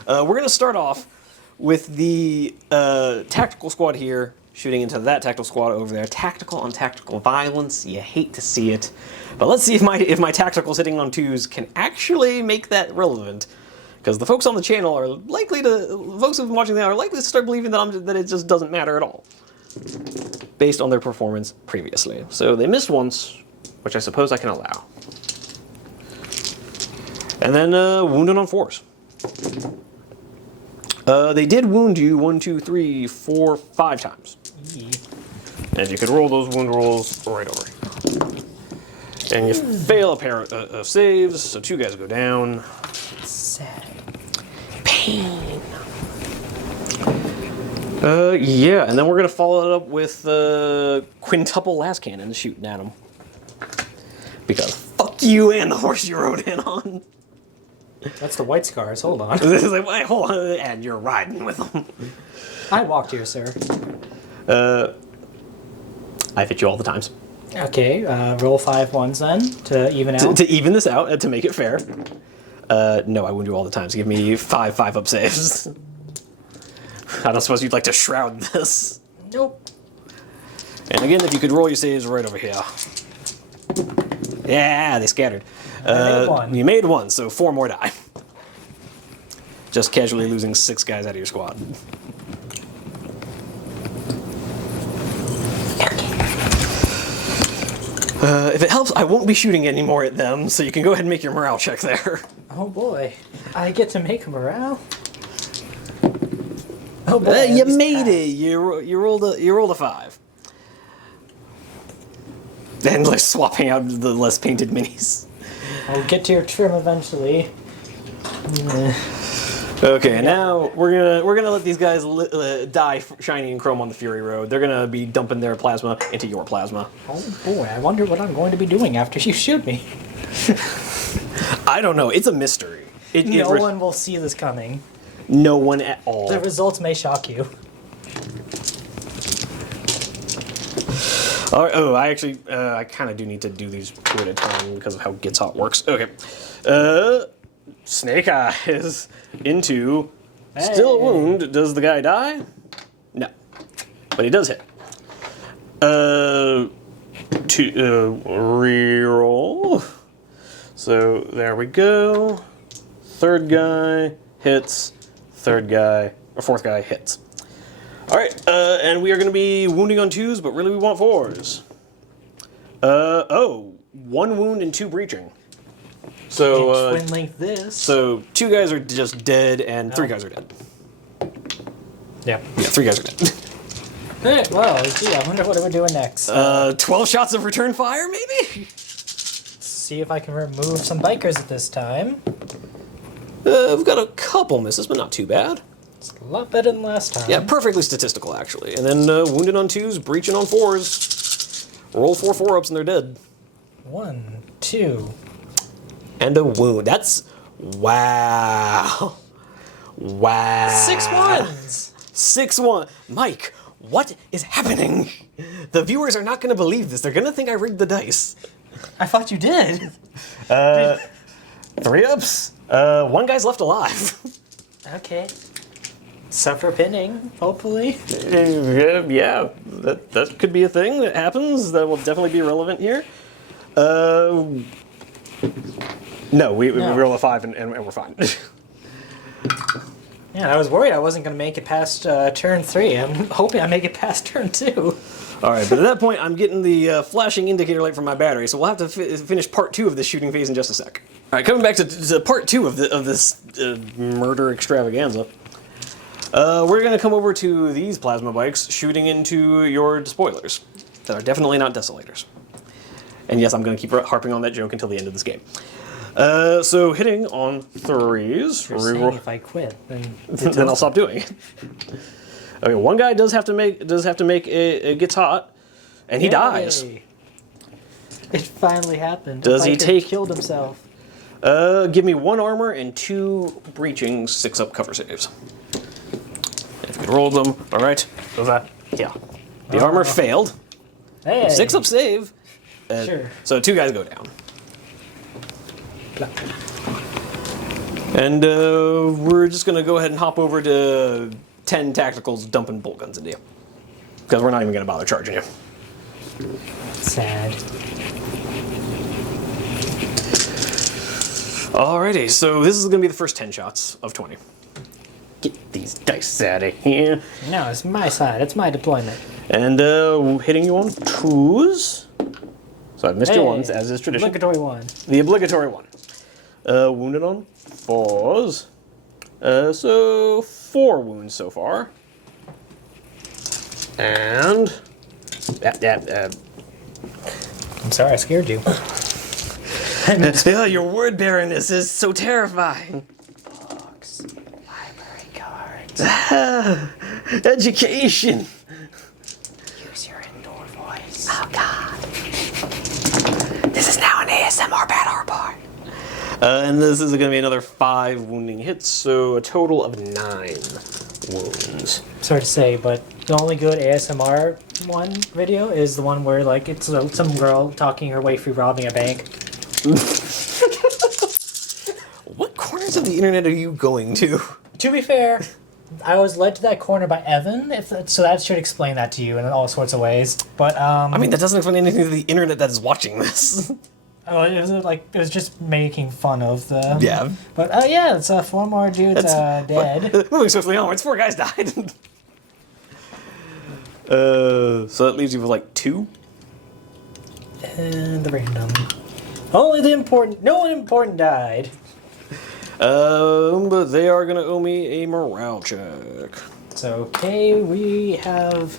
We're gonna start off with the tactical squad here, shooting into that tactical squad over there. Tactical on tactical violence. You hate to see it, but let's see if my tacticals hitting on 2s can actually make that relevant. Because the folks on the channel are likely to, folks who've been watching that are likely to start believing that it just doesn't matter at all, based on their performance previously. So they missed once, which I suppose I can allow. And then wounded on 4s. They did wound you 1, 2, 3, 4, 5 times. And you could roll those wound rolls right over here. And you fail a pair of saves, so 2 guys go down. Sad. Pain. Yeah, and then we're gonna follow it up with quintuple last cannon shooting at him. Because fuck you and the horse you rode in on. That's the white scars. Hold on. It's like, wait, hold on, and you're riding with them. I walked here, sir. I've hit you all the times. Okay, roll 5 ones then to even out. To even this out, to make it fair. No, I wound you all the time, so give me 5 5-up saves. I don't suppose you'd like to shroud this. Nope. And again, if you could roll your saves right over here. Yeah, they scattered. I made 1. You made 1, so 4 more die. Just casually losing 6 guys out of your squad. If it helps, I won't be shooting anymore at them, so you can go ahead and make your morale check there. Oh boy, I get to make a morale. Oh boy, You made it. You rolled a 5. And like swapping out the less painted minis. I'll get to your trim eventually. Okay, now we're gonna let these guys die shiny and chrome on the Fury Road. They're gonna be dumping their plasma into your plasma. Oh boy, I wonder what I'm going to be doing after you shoot me. I don't know. It's a mystery. No one will see this coming. No one at all. The results may shock you. All right, oh, I kind of do need to do these 2 at a time because of how Gets Hot works. Okay. Snake Eyes into still a wound. Does the guy die? No. But he does hit. Reroll. So there we go. 3rd guy hits. 3rd guy, or 4th guy hits. All right, and we are going to be wounding on 2s, but really we want 4s. 1 wound and 2 breaching. So twin link this. So 2 guys are just dead, and 3 guys are dead. Yeah. Yeah, 3 guys are dead. Hey, well, gee, I wonder what we're doing next. 12 shots of return fire, maybe? See if I can remove some bikers at this time. We've got a couple misses, but not too bad. It's a lot better than last time. Yeah, perfectly statistical, actually. And then wounded on 2s, breaching on 4s. Roll 4 4-ups and they're dead. 1, 2. And a wound. That's... Wow. Wow. 6 ones! 6-1. Mike, what is happening? The viewers are not going to believe this. They're going to think I rigged the dice. I thought you did. 3-ups. 1 guy's left alive. Okay. Suffer pinning, hopefully. Yeah, that could be a thing that happens. That will definitely be relevant here. No, we roll a 5 and we're fine. Yeah, I was worried I wasn't going to make it past turn 3. I'm hoping I make it past turn 2. All right, but at that point, I'm getting the flashing indicator light from my battery, so we'll have to finish part 2 of this shooting phase in just a sec. All right, coming back to part 2 of this murder extravaganza. We're going to come over to these plasma bikes shooting into your despoilers that are definitely not desolators. And yes, I'm going to keep harping on that joke until the end of this game. So hitting on 3s. You're saying if I quit, then then I'll stop doing it. Okay, 1 guy does have to make a gets hot, and he dies. It finally happened. Does he killed himself? Give me 1 armor and 2 breaching 6-up cover saves. If you roll them, all right. Was that? Yeah. The armor failed. Hey. 6-up save. Sure. So 2 guys go down. And we're just gonna go ahead and hop over to 10 tacticals dumping bolt guns into you. Because we're not even gonna bother charging you. Sad. Alrighty, so this is going to be the first 10 shots of 20. Get these dice out of here. No, it's my side. It's my deployment. And hitting you on 2s. So I've missed your 1s, as is tradition. Obligatory 1. The obligatory 1. Wounded on 4s. So 4 wounds so far. And... I'm sorry, I scared you. Your word barrenness is so terrifying. Books. Library cards. Education. Use your indoor voice. Oh, God. This is now an ASMR battle report. And this is going to be another 5 wounding hits, so a total of 9 wounds. Sorry to say, but the only good ASMR one video is the one where, like, it's some girl talking her way through robbing a bank. What corners of the internet are you going to? To be fair, I was led to that corner by Evan, so that should explain that to you in all sorts of ways. But I mean, that doesn't explain anything to the internet that is watching this. oh, it was just making fun of the. Yeah. But yeah, it's 4 more dudes dead. Moving swiftly onwards, 4 guys died. So that leaves you with like 2. And the random. Only the important. No one important died. But they are gonna owe me a morale check. So okay, we are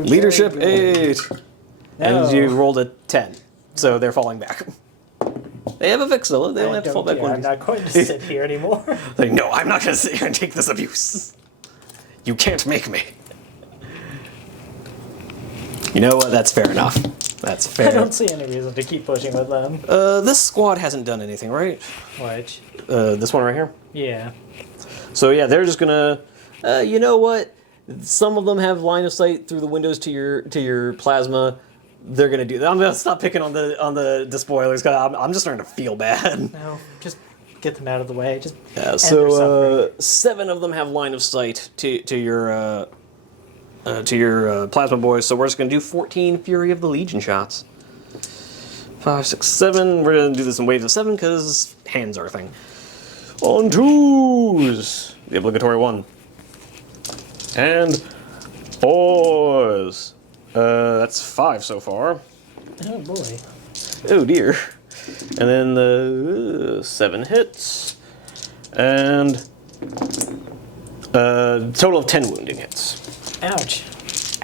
Leadership very 8. No. And you rolled a 10, so they're falling back. They have a Vixilla. They only have to fall back I'm one. not going to sit here anymore. Like, no, I'm not gonna sit here and take this abuse. You can't make me. You know what? That's fair enough. That's fair. I don't see any reason to keep pushing with them. This squad hasn't done anything, right? Which? This one right here? Yeah. So yeah, they're just gonna, you know what? Some of them have line of sight through the windows to your plasma. They're gonna do that. I'm gonna stop picking on the spoilers because I'm just starting to feel bad. No, just get them out of the way. Just Yeah. So 7 of them have line of sight to your plasma boys. So we're just gonna do 14 Fury of the Legion shots. 5, 6, 7. We're gonna do this in waves of 7 because hands are a thing. On 2s, the obligatory 1. And 4s. That's 5 so far. oh boy. Oh dear. And then the 7 hits. And total of 10 wounding hits. Ouch.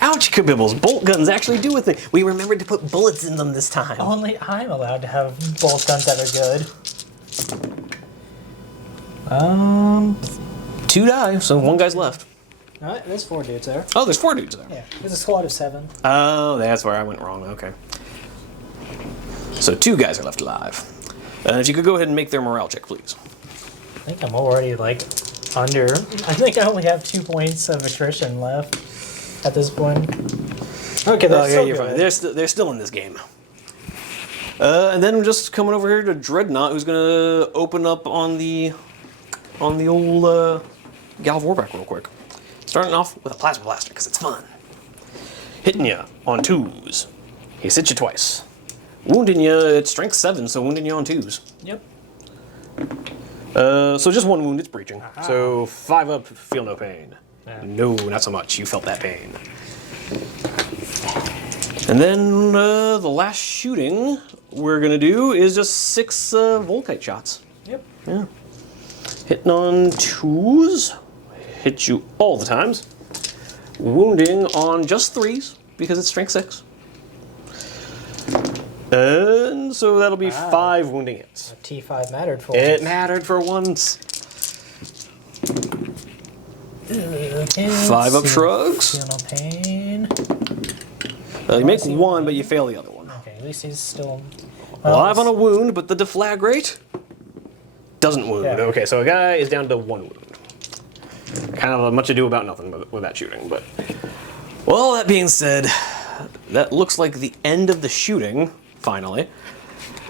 Ouch, kabibbles. Bolt guns actually do a thing. We remembered to put bullets in them this time. Only I'm allowed to have bolt guns that are good. 2 die, so 1 guy's left. Alright, there's 4 dudes there. Oh, there's 4 dudes there. Yeah, there's a squad of 7. Oh, that's where I went wrong. Okay. So 2 guys are left alive. If you could go ahead and make their morale check, please. I think I'm already like under. I think I only have 2 points of attrition left at this point. Okay, that's You're fine. They're still in this game. And then I'm just coming over here to Dreadnought, who's gonna open up on the old Galv Warback real quick. Starting off with a plasma blaster because it's fun. Hitting you on 2s. He hits you twice. Wounding you, it's strength 7, so wounding you on 2s. Yep. So just 1 wound, it's breaching. Aha. So 5 up, feel no pain. Yeah. No, not so much. You felt that pain. And then the last shooting we're gonna do is just 6 Volkite shots. Yep. Yeah. Hitting on 2s. Hit you all the times. Wounding on just 3s because it's strength 6. And so that'll be 5 wounding hits. T5 mattered for It us. mattered for once. Okay, 5 up let's see. shrugs. Feel no pain. You make 1, but you fail the other one. Okay, at least he's still. Alive on a wound, but the deflag rate doesn't wound. Yeah. Okay, so a guy is down to 1 wound. Kind of much ado about nothing with that shooting, but... Well, that being said, that looks like the end of the shooting, finally.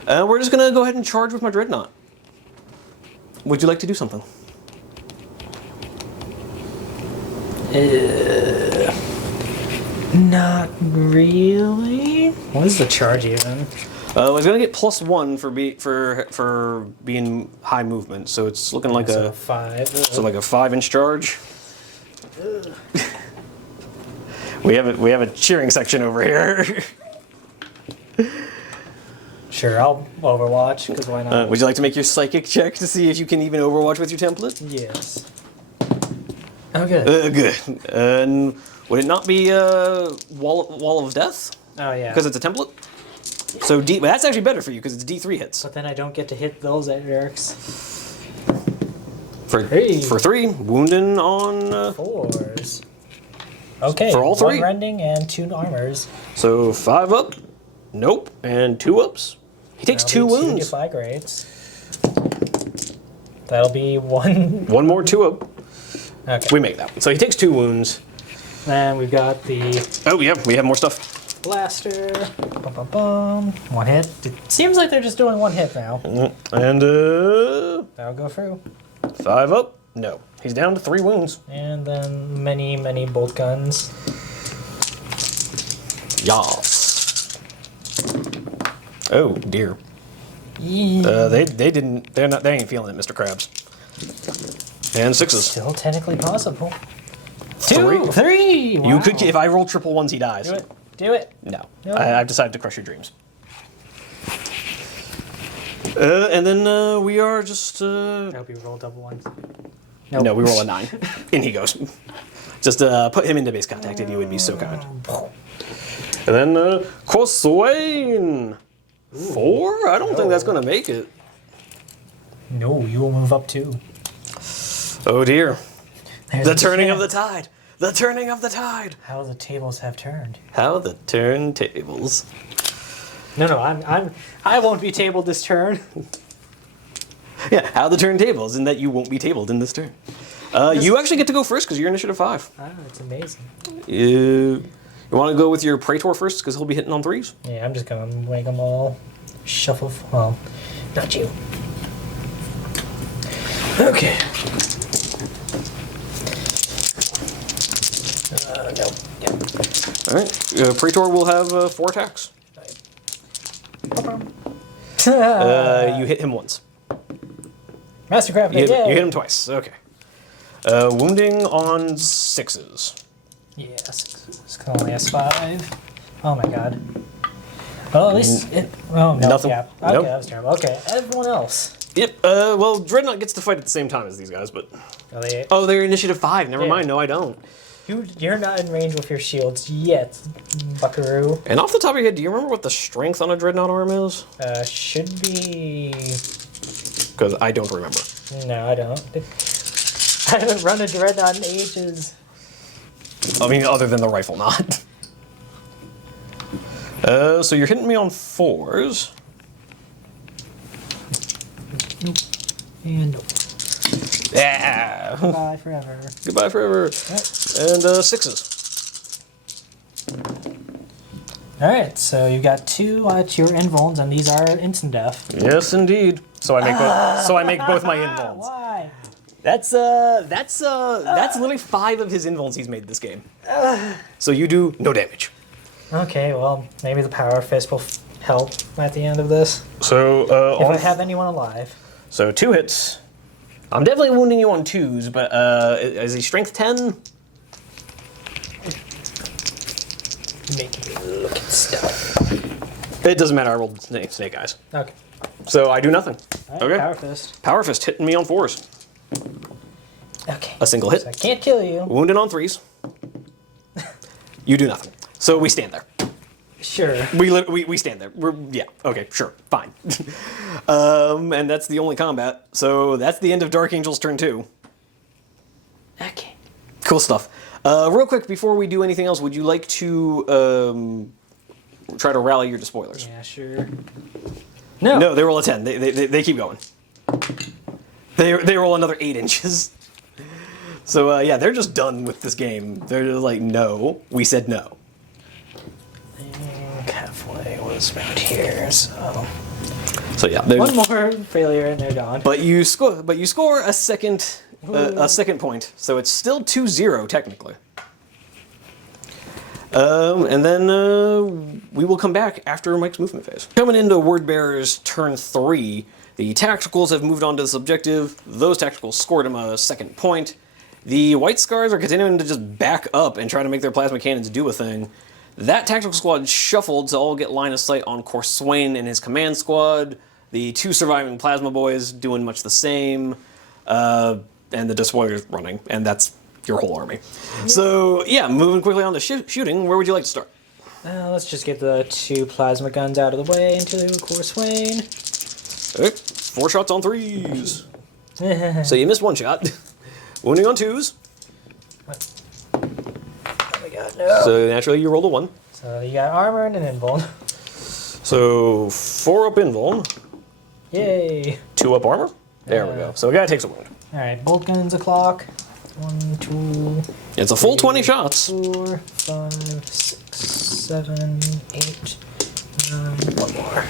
We're just gonna go ahead and charge with my Dreadnought. Would you like to do something? Not really. What is the charge even? I was gonna get +1 for being high movement, so it's looking like So a 5. so like a 5-inch charge. we have a cheering section over here. Sure, I'll Overwatch, because why not? Would you like to make your psychic check to see if you can even Overwatch with your template? Yes. Oh, good. Good. And would it not be Wall of Death? Oh, yeah. Because it's a template? So but that's actually better for you because it's D3 hits. But then I don't get to hit those jerks. For 3, wounding on... 4s. Okay, For all 3? 1 rending and 2 armors. So 5 up, nope, and 2 ups. He takes 2 wounds. 2 defy grades. That'll be 1. 1 more 2 up. Okay. We make that. So he takes 2 wounds. Then we've got the Oh, yeah, we have more stuff. blaster. Bum, bum, bum. 1 hit. It seems like they're just doing 1 hit now. And That'll go through. 5 up, no. He's down to 3 wounds. And then many, many bolt guns. Yas. Oh dear. Yeah. They ain't feeling it, Mr. Krabs. And 6s. Still technically possible. 3. 3! Wow. You could, if I roll triple 1s, he dies. Do it. Do it. No. No. I've decided to crush your dreams. And then we are just... I hope you roll double 1s. No, we roll a 9. In he goes. Just put him into base contact if you would be so kind. And then Coswain. 4? I don't think that's going to make it. No, you will move up 2. Oh dear. There's The a turning of the chance. tide. The turning of the tide. How the tables have turned. How the turntables. No, I won't be tabled this turn. Yeah, how the turntables, in that you won't be tabled in this turn. You actually get to go first because you're initiative 5. Ah, it's amazing. You want to go with your Praetor first because he'll be hitting on 3s? Yeah, I'm just gonna make them all shuffle. Well, not you. Okay. No. Yep. All right. Praetor will have 4 attacks. You hit him once. Mastercraft, You hit yay! him twice. Okay. Wounding on 6s. Yes, it's only S5. Oh my god. Well, at least it. Oh no. Nothing. Yeah. Okay, Nope. that was terrible. Okay, everyone else. Yep. Well, Dreadnought gets to fight at the same time as these guys, but Oh, they're initiative 5. Never Yeah. mind. No, I don't. you're not in range with your shields yet, Buckaroo. And off the top of your head, do you remember what the strength on a Dreadnought arm is? Should be. Because I don't remember. No, I don't. I haven't run a Dreadnought in ages. I mean, other than the rifle knot. So you're hitting me on 4s. And nope. Yeah. Bye forever. Goodbye forever. Yep. And 6s. Alright, so you've got 2 at your invulns, and these are instant death. Yes, indeed. So I make both my invulns. Why? That's literally 5 of his invulns he's made this game. So you do no damage. Okay, well, maybe the Power Fist will help at the end of this. So If I have anyone alive. so 2 hits. I'm definitely wounding you on 2s, but is he strength 10? Making me look at stuff. It doesn't matter. I rolled snake eyes. Okay. So I do nothing. Alright, Okay. Power Fist. Power Fist hitting me on 4s. Okay. A single hit. So I can't kill you. Wounded on 3s. You do nothing. So we stand there. Sure. We stand there. Yeah. Okay. Sure. Fine. And that's the only combat. So that's the end of Dark Angel's turn 2. Okay. Cool stuff. Real quick, before we do anything else, would you like to try to rally your despoilers? Yeah, sure. No. No, they roll a 10. They keep going. They roll another 8 inches. So yeah, they're just done with this game. They're just like, no, we said no. Halfway was about here, so So yeah, one more failure and they're gone. But you score a second point, so it's still 2-0 technically. And then we will come back after Mike's movement phase. Coming into Word Bearer's turn 3, the tacticals have moved on to this objective. Those tacticals scored him a second point. The White Scars are continuing to just back up and try to make their plasma cannons do a thing. That tactical squad shuffled to all get line of sight on Corswain and his command squad. The 2 surviving plasma boys doing much the same. And the Destroyer's running, and that's your whole army. So, yeah, moving quickly on to shooting, where would you like to start? Let's just get the 2 plasma guns out of the way into Corswain. Okay, 4 shots on 3s. So you missed 1 shot. Wounding on 2s. Oh my god, no. So naturally you rolled a 1. So you got armor and an invuln. So 4 up invuln. Yay. 2 up armor. There we go. So a guy takes a wound. Alright, bolt guns o'clock. 1, 2. It's a full 20 shots. 4, 5, 6, 7, 8, 9. 1 more.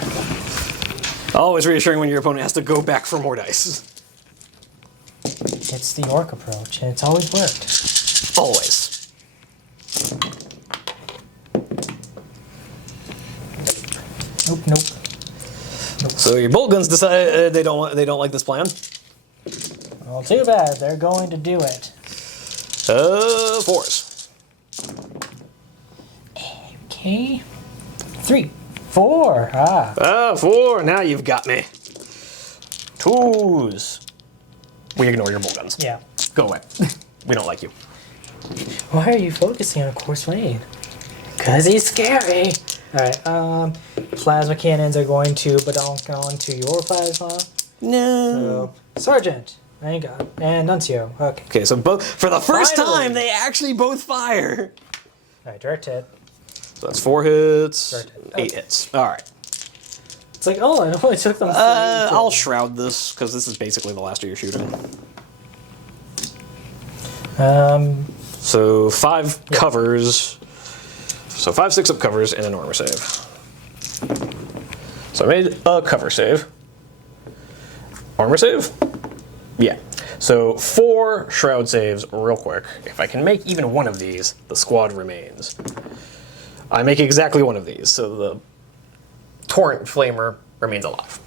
Always reassuring when your opponent has to go back for more dice. It's the orc approach, and it's always worked. Always. Nope. So your bolt guns decide they don't like this plan. Well, too bad. They're going to do it. 4s. Okay. 3, 4. Ah. 4. Now you've got me. 2s. We ignore your bolt guns. Yeah. Go away. We don't like you. Why are you focusing on Corswain? Because he's scary. Alright, plasma cannons are going to badonk onto your plasma. No. So, Sergeant. Thank God. And Nuncio. Okay. Okay, so both for the first Finally. time they actually both fire. Alright, direct hit. So that's 4 hits, Direct hit. 8 hits. All right. It's like, oh, it only took them 3 I'll shroud this because this is basically the last of your shooting. So 5 covers. So 5 6 up covers and an armor save. So I made a cover save. Armor save? Yeah. So 4 shroud saves real quick. If I can make even one of these, the squad remains. I make exactly one of these, so the Torrent Flamer remains alive.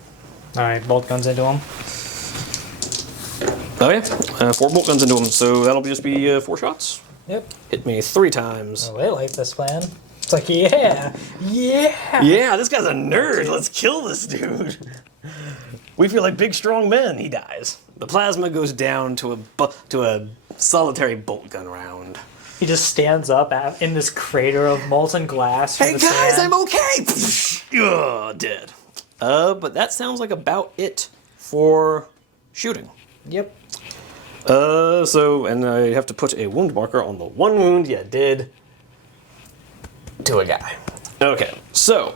Alright, bolt guns into him. Oh yeah, 4 bolt guns into him, so that'll just be 4 shots. Yep. Hit me 3 times. Oh, they like this plan. It's like, yeah! Yeah, this guy's a nerd. Let's kill this dude. We feel like big, strong men. He dies. The plasma goes down to a solitary bolt gun round. He just stands up in this crater of molten glass. Hey guys, I'm okay. Ugh, dead. But that sounds like about it for shooting. Yep. And I have to put a wound marker on the 1 wound you did to a guy. Okay, so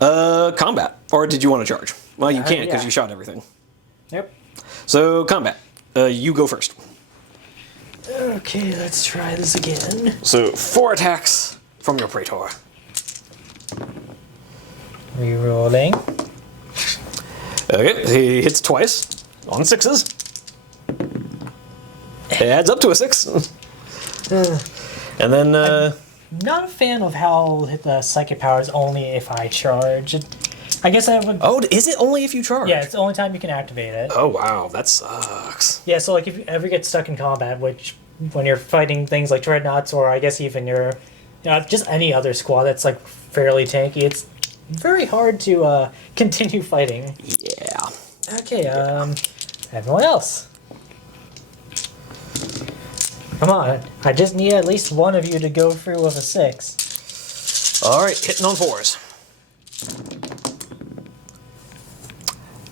combat, or did you want to charge? Well, you can't because yeah. you shot everything. Yep. So combat, you go first. Okay, let's try this again. So 4 attacks from your praetor. Rerolling. Okay, he hits twice on 6s. It adds up to a 6. And then Not a fan of how the psychic power is only if I charge. I guess I would. oh, is it only if you charge? Yeah, it's the only time you can activate it. Oh wow, that sucks. Yeah, so like if you ever get stuck in combat, which when you're fighting things like dreadnoughts, or I guess even your, just any other squad that's like fairly tanky, it's very hard to continue fighting. Yeah. Okay, everyone else. Come on, I just need at least one of you to go through with a 6. All right, hitting on 4s.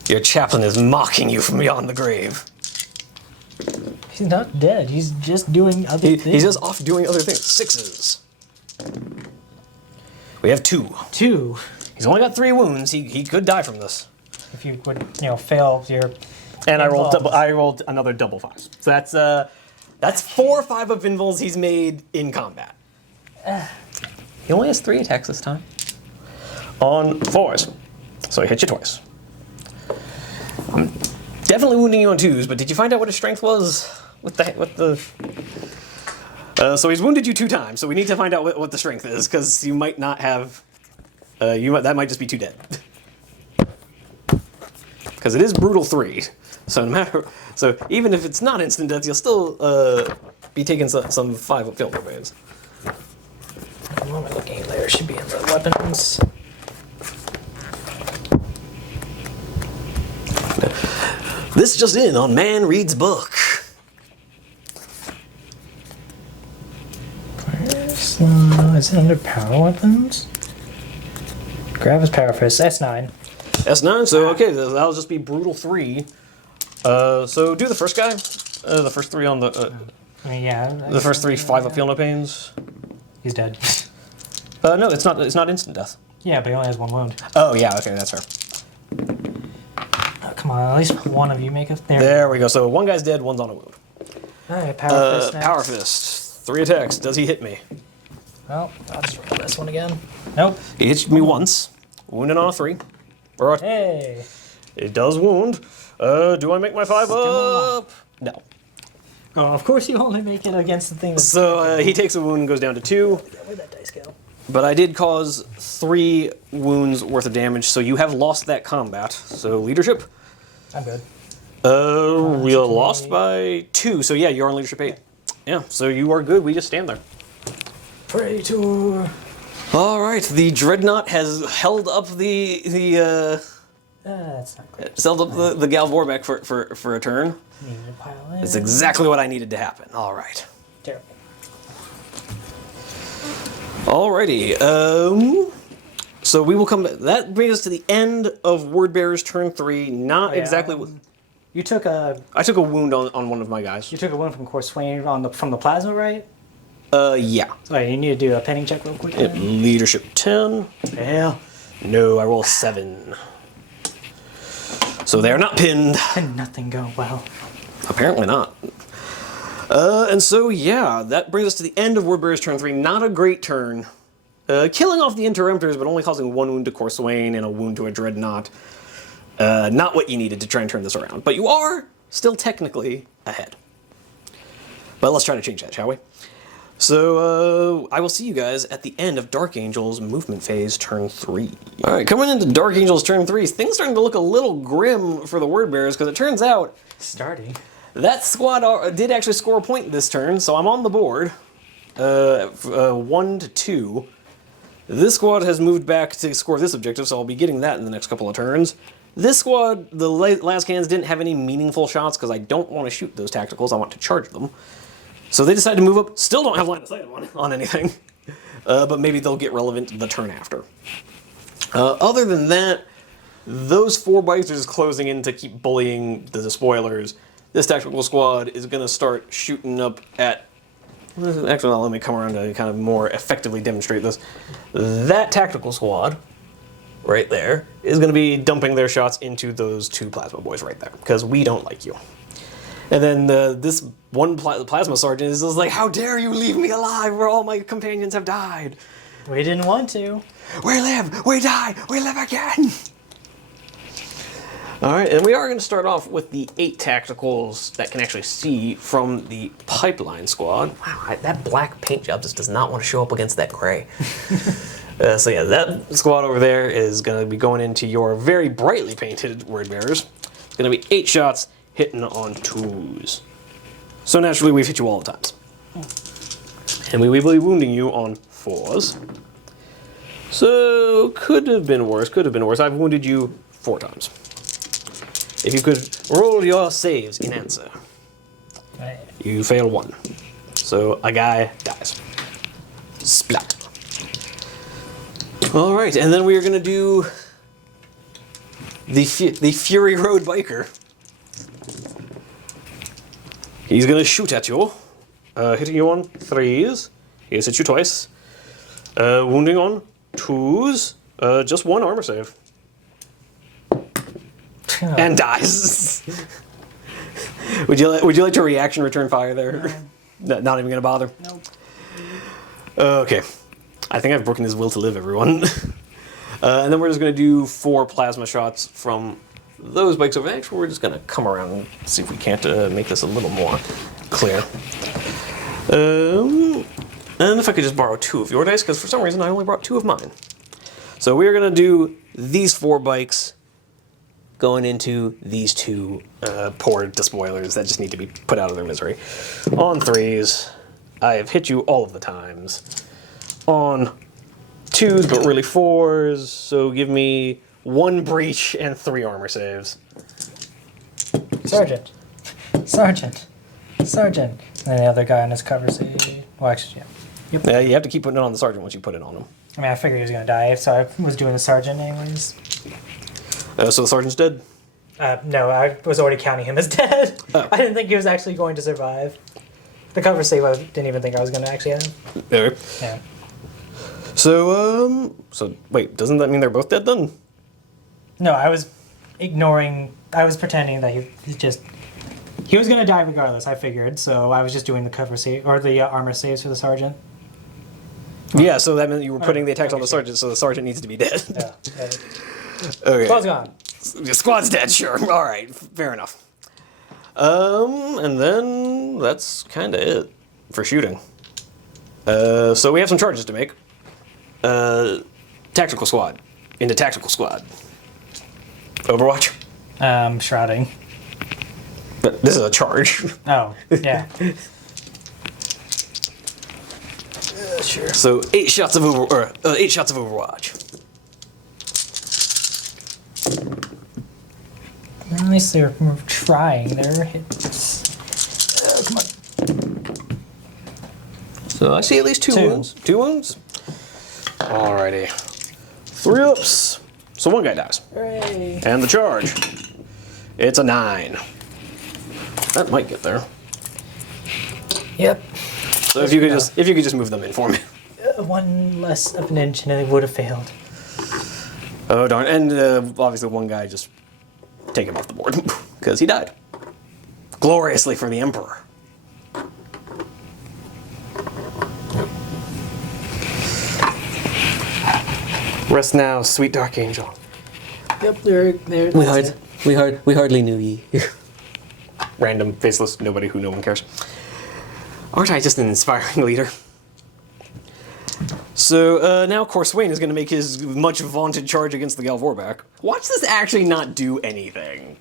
Your chaplain is mocking you from beyond the grave. He's not dead. He's just doing other things. He's just off doing other things. 6s. We have 2. 2. He's only got 3 wounds. He could die from this. If you would, fail your. And I rolled Involves. I rolled another double 5s. So that's 4 or 5 of invulns he's made in combat. He only has 3 attacks this time. On 4s. So he hit you twice. I'm definitely wounding you on 2s, but did you find out what his strength was with the So he's wounded you 2 times, so we need to find out what the strength is, because you might not have... that might just be 2 dead. Because it is brutal 3. So no matter... So even if it's not instant death, you'll still be taking some 5 uphill remains. What am I looking at there? Should be in the weapons. This just in on Man Reads Book. Is it under power weapons? Grab his power fist. S9. S9, so okay, that'll just be brutal 3. So do the first guy. The first 3 on the... Yeah. the first 3 5 up feel no pains. He's dead. No, it's not instant death. Yeah, but he only has 1 wound. Oh yeah, okay, that's fair. Oh, come on, at least one of you make it. There we go. So 1 guy's dead, 1's on a wound. Alright, power fist next. Power fist. 3 attacks. Does he hit me? Well, I'll just roll this one again. Nope. He hits me once. Wounded on a 3. Or Hey. it does wound. Do I make my 5 Still up? No. Oh, of course you only make it against the thing that's... So he takes a wound and goes down to 2. Where'd that dice go? But I did cause 3 wounds worth of damage, so you have lost that combat. So leadership. I'm good. We are lost by 2. So yeah, you're on leadership 8. Yeah, so you are good. We just stand there. Traitor. All right, the dreadnought has held up That's not great. held up the Galvorbeck for a turn. Needed to pile in. It's exactly what I needed to happen. All right. Terrible. Alrighty. So we will come. That brings us to the end of Wordbearer's turn 3. Not exactly. You took a... I took a wound on one of my guys. You took a one from Course Swain from the plasma, right? Yeah. Sorry, you need to do a penning check real quick. Yep. Leadership 10. Hell. No, I roll 7. So they are not pinned. Can nothing go well? Apparently not. And so, yeah, that brings us to the end of Wordbearer's turn 3. Not a great turn. Killing off the Interrupters, but only causing 1 wound to Corswain and a wound to a Dreadnought. Not what you needed to try and turn this around. But you are still technically ahead. But let's try to change that, shall we? So, I will see you guys at the end of Dark Angel's movement phase, turn 3. Alright, coming into Dark Angel's turn 3, things starting to look a little grim for the Wordbearers, because it turns out... Starting. That squad did actually score a point this turn, so I'm on the board. 1 to 2. This squad has moved back to score this objective, so I'll be getting that in the next couple of turns. This squad, the last cans didn't have any meaningful shots, because I don't want to shoot those tacticals, I want to charge them. So they decided to move up, still don't have line of sight on anything, but maybe they'll get relevant the turn after. Other than that, those 4 bikes are just closing in to keep bullying the spoilers. This tactical squad is going to start shooting up at... Actually, let me come around to kind of more effectively demonstrate this. That tactical squad, right there, is going to be dumping their shots into those 2 plasma boys right there, because we don't like you. And then this one plasma sergeant is just like, how dare you leave me alive where all my companions have died? We didn't want to. We live, we die, we live again! Alright, and we are going to start off with the 8 tacticals that can actually see from the pipeline squad. Wow, that black paint job just does not want to show up against that gray. So yeah, that squad over there is going to be going into your very brightly painted Wordbearers. It's going to be 8 shots hitting on 2s. So naturally we've hit you all the times. And we will be wounding you on 4s. So could have been worse, could have been worse. I've wounded you 4 times. If you could roll your saves in answer. Right. You fail 1. So a guy dies. Splat. Alright, and then we are going to do the Fury Road Biker. He's going to shoot at you. Hitting you on 3s. He has hit you twice. Wounding on 2s. Just 1 armor save. And dies. Would you like to reaction return fire there? No. Not even gonna bother. Nope. Okay, I think I've broken his will to live, everyone. And then we're just gonna do 4 plasma shots from those bikes over there. Actually, we're just gonna come around and see if we can't make this a little more clear. And if I could just borrow 2 of your dice, because for some reason I only brought 2 of mine. So we're going to do these 4 bikes going into these 2 poor despoilers that just need to be put out of their misery. On 3s, I have hit you all of the times. On 2s, but really 4s, so give me 1 breach and 3 armor saves. Sergeant. Sergeant. Sergeant. And the other guy on his cover save. Well, actually, yeah. Yep. Yeah, you have to keep putting it on the sergeant once you put it on him. I mean, I figured he was going to die, so I was doing the sergeant anyways. So the sergeant's dead? No, I was already counting him as dead. Oh. I didn't think he was actually going to survive. The cover save I didn't even think I was going to actually have. There. Yeah. So wait, doesn't that mean they're both dead then? No, I was ignoring... I was pretending that he was going to die regardless, I figured, so I was just doing the cover save, or the armor saves for the sergeant. Yeah, so that meant you were putting the attacks on the sergeant, so the sergeant needs to be dead. Yeah. Okay. Squad's gone. The squad's dead, sure. All right, fair enough. And then that's kind of it for shooting. So we have some charges to make. Tactical squad. Into tactical squad. Overwatch. Shrouding. But this is a charge. Oh, yeah. Sure. So 8 shots of Overwatch. At least they're trying their hits. Come on. So I see at least 2 wounds. 2 wounds? Alrighty. 3 ups. So 1 guy dies. Hooray. And the charge. It's a 9. That might get there. Yep. So if you could just move them in for me. 1 less of an inch and it would have failed. Oh darn! And obviously 1 guy just take him off the board because he died gloriously for the Emperor. Rest now, sweet dark angel. Yep, they're We hardly knew ye. Random, faceless, nobody who no one cares. Aren't I just an inspiring leader? So now Corswain is going to make his much vaunted charge against the Galvorback. Watch this actually not do anything.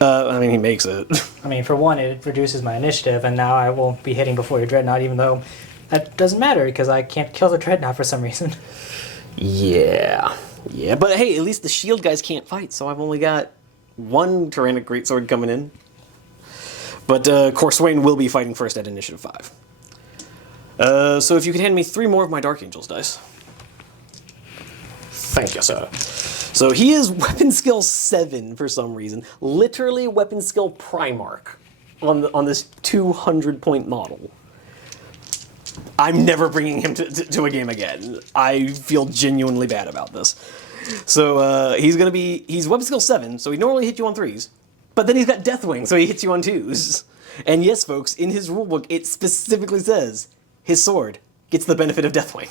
I mean, he makes it. I mean, for one, it reduces my initiative, and now I won't be hitting before your Dreadnought, even though that doesn't matter because I can't kill the Dreadnought for some reason. Yeah. Yeah, but hey, at least the shield guys can't fight, so I've only got 1 Tyrannic Greatsword coming in. But Corswain will be fighting first at initiative 5. So if you could hand me 3 more of my Dark Angels dice. Thank you, sir. So he is weapon skill 7 for some reason. Literally weapon skill Primarch on this 200-point model. I'm never bringing him to a game again. I feel genuinely bad about this. So he's weapon skill 7, so he normally hit you on 3s. But then he's got Deathwing, so he hits you on 2s. And yes, folks, in his rulebook, it specifically says his sword gets the benefit of Deathwing.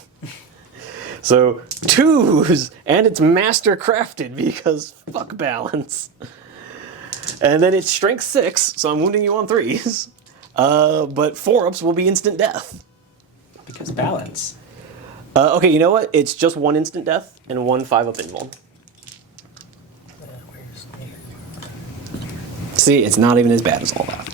So 2s, and it's master crafted because fuck balance. And then it's strength 6, so I'm wounding you on 3s. But 4-ups will be instant death. Because balance. Okay, you know what? It's just 1 instant death and 1 5-up invuln. See, it's not even as bad as all that.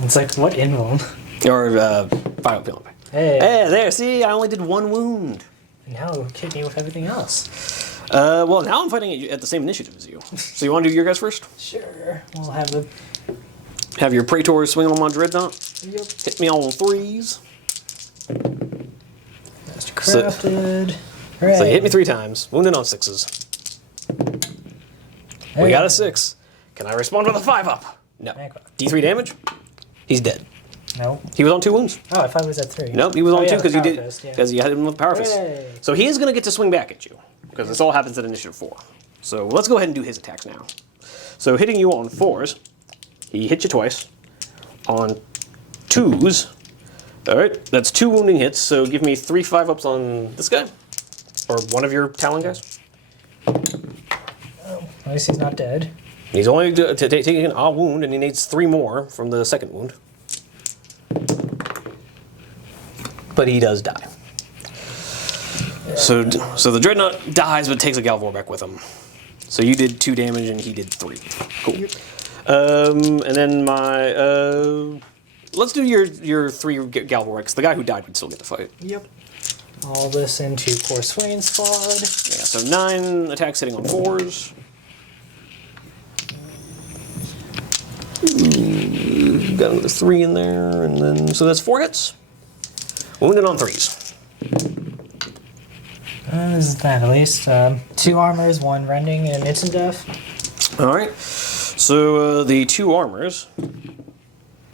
It's like, what invuln? Or 5-up penalty. Hey. Hey, there, see? I only did 1 wound. Now we're kidding with everything else. Well, now I'm fighting at the same initiative as you. So you want to do your guys first? Sure. We'll have the... Have your Praetor swing on my Dreadnought. Yep. Hit me on 3s. Master crafted. So you hit me 3 times. Wounded on 6s. We got a 6. Can I respond with a 5-up? No. D3 damage? He's dead. No. He was on 2 wounds. Oh, I thought he was at 3. Nope, he was on 2 because you had him with Power Fist. Hooray. So he is going to get to swing back at you because this all happens at initiative 4. So let's go ahead and do his attacks now. So hitting you on 4s, he hit you twice. On 2s, all right, that's 2 wounding hits. So give me 3 5-ups on this guy, or one of your Talon guys. Oh, at least he's not dead. He's only taking a wound, and he needs 3 more from the second wound. but he does die. So the Dreadnought dies, but takes a Galvorbeck with him. So you did 2 damage, and he did 3. Cool. Yep. And then my let's do your 3 Galvorbecks. The guy who died would still get to fight. Yep. All this into poor Swain's squad. Yeah. So 9 attacks hitting on 4s. Got another 3 in there, and then so that's 4 hits. Wounded on 3s. Is that at least 2 armors, 1 rending, and instant death? All right. So the 2 armors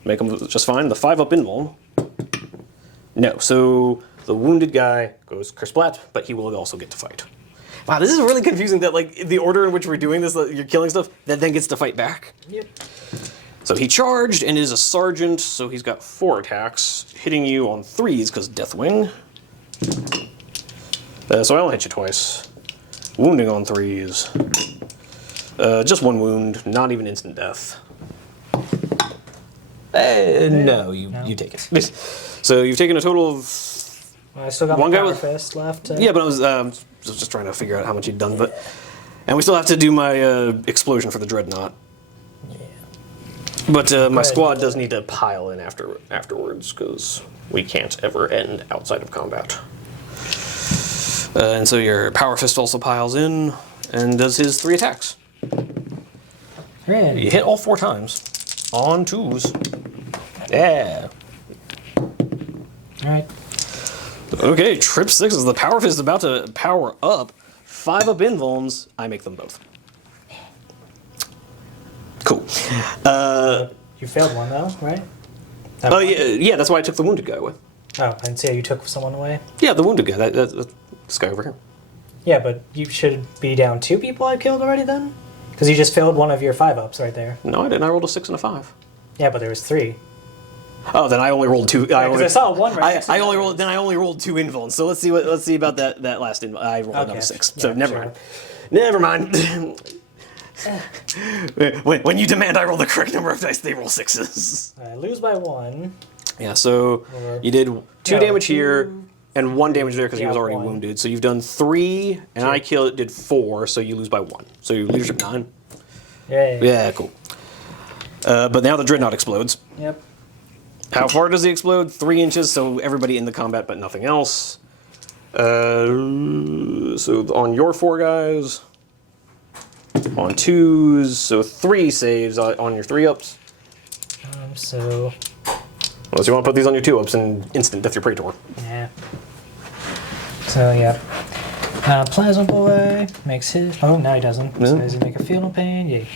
make them just fine. The 5-up invuln. No. So the wounded guy goes kersplat, but he will also get to fight. Wow, this is really confusing. That like the order in which we're doing this, you're killing stuff that then gets to fight back. Yep. So he charged and is a sergeant. So he's got 4 attacks, hitting you on 3s because Deathwing. So I only hit you twice. Wounding on 3s. Just 1 wound, not even instant death. No, you take it. So you've taken a total of... Well, I still got 1 my guy power with... fist left. Yeah, but I was just trying to figure out how much you'd done. And we still have to do my explosion for the Dreadnought. Yeah. But my squad does need to pile in afterwards, because we can't ever end outside of combat. And so your Power Fist also piles in and does his 3 attacks. Hooray. You hit all 4 times on 2s. Yeah. All right. Okay, trip 6 is the Power Fist is about to power up. 5-up invulns, I make them both. Cool. You failed 1 though, right? Oh yeah, that's why I took the wounded guy away. Oh, I didn't see you took someone away. Yeah, the wounded guy. This guy over here. Yeah, but you should be down 2 people I've killed already then? Because you just failed 1 of your 5-ups right there. No, I didn't. I rolled a 6 and a 5. Yeah, but there was 3. Oh, then I only rolled 2. Because I saw 1 right. I only rolled. Then I only rolled 2 invulns. So let's see about that last invuln. I rolled another 6. So Yeah, never sure. mind. Never mind. when you demand I roll the correct number of dice, they roll 6s. I lose by 1. Yeah. So you did 2 damage here and 1 damage there because he was already 1. wounded. So you've done 3, and I did 4. So you lose by 1. So your leadership 9. Yay. Yeah, cool. But now the Dreadnought explodes. Yep. How far does he explode? 3 inches, so everybody in the combat but nothing else. So on your 4 guys, on 2s, so 3 saves on your 3-ups. So... Unless you want to put these on your 2-ups and instant death your Praetor. Yeah. So, yeah. Plasma Boy makes his... Oh, no, he doesn't. So does he make a Field of Pain? Yay.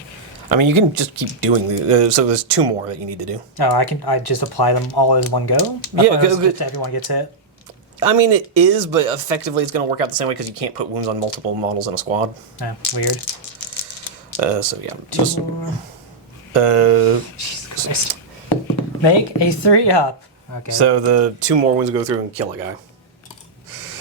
I mean, you can just keep doing the... so there's 2 more that you need to do. Oh, I just apply them all as one go? Yeah, everyone gets hit? I mean, it is, but effectively it's going to work out the same way because you can't put wounds on multiple models in a squad. Oh, weird. So, yeah. Just... Jesus Christ. Make a 3-up. Okay. So the 2 more wounds go through and kill a guy.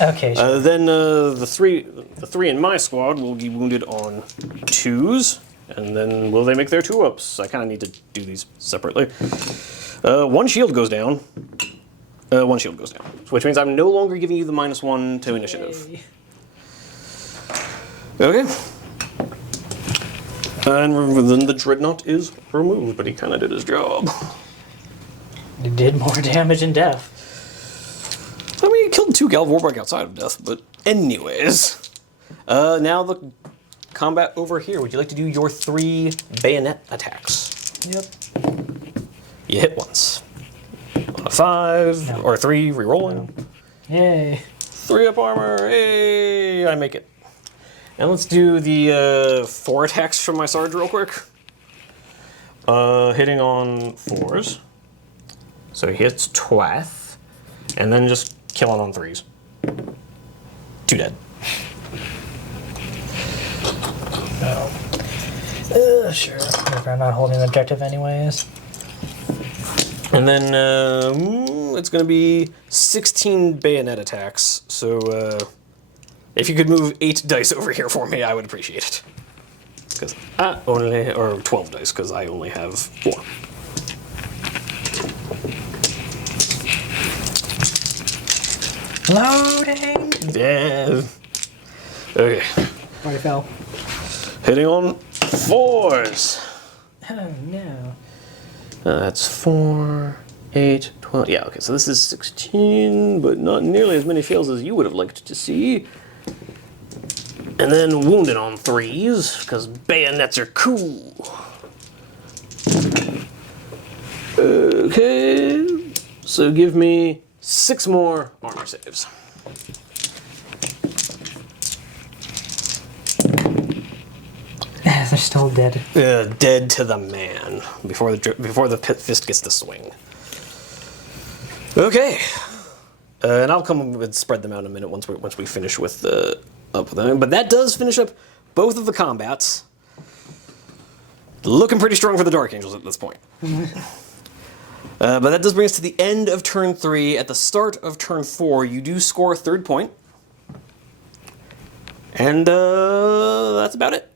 Okay, sure. Then the three in my squad will be wounded on 2s, and then will they make their 2-ups? I kind of need to do these separately. 1 shield goes down. 1 shield goes down, which means I'm no longer giving you the -1 to initiative. Yay. Okay. And then the Dreadnought is removed, but he kind of did his job. It did more damage in death. I mean, he killed 2 Galvorbeck outside of death, but anyways. Now the combat over here. Would you like to do your 3 bayonet attacks? Yep. You hit once. On a 5, No. or 3, re-rolling. Yay. 3-up armor, hey, I make it. And let's do the 4 attacks from my Sarge real quick. Hitting on 4s. So he hits twice, and then just killing on 3s. 2 dead. Sure. If I'm not holding the objective anyways. And then it's going to be 16 bayonet attacks. So if you could move 8 dice over here for me, I would appreciate it. Because I only, or 12 dice, because I only have 4. Loading! Yeah. Okay. Already fell. Hitting on 4s. Oh no. That's 4, 8, 12. Yeah, okay, so this is 16, but not nearly as many fails as you would have liked to see. And then wounded on 3s, because bayonets are cool. Okay, so give me 6 more armor saves. They're still dead. Dead to the man before the fist gets to swing. Okay, and I'll come and spread them out in a minute once we finish with the up with them. But that does finish up both of the combats. Looking pretty strong for the Dark Angels at this point. But that does bring us to the end of turn 3. At the start of turn 4, you do score a 3rd point, and that's about it.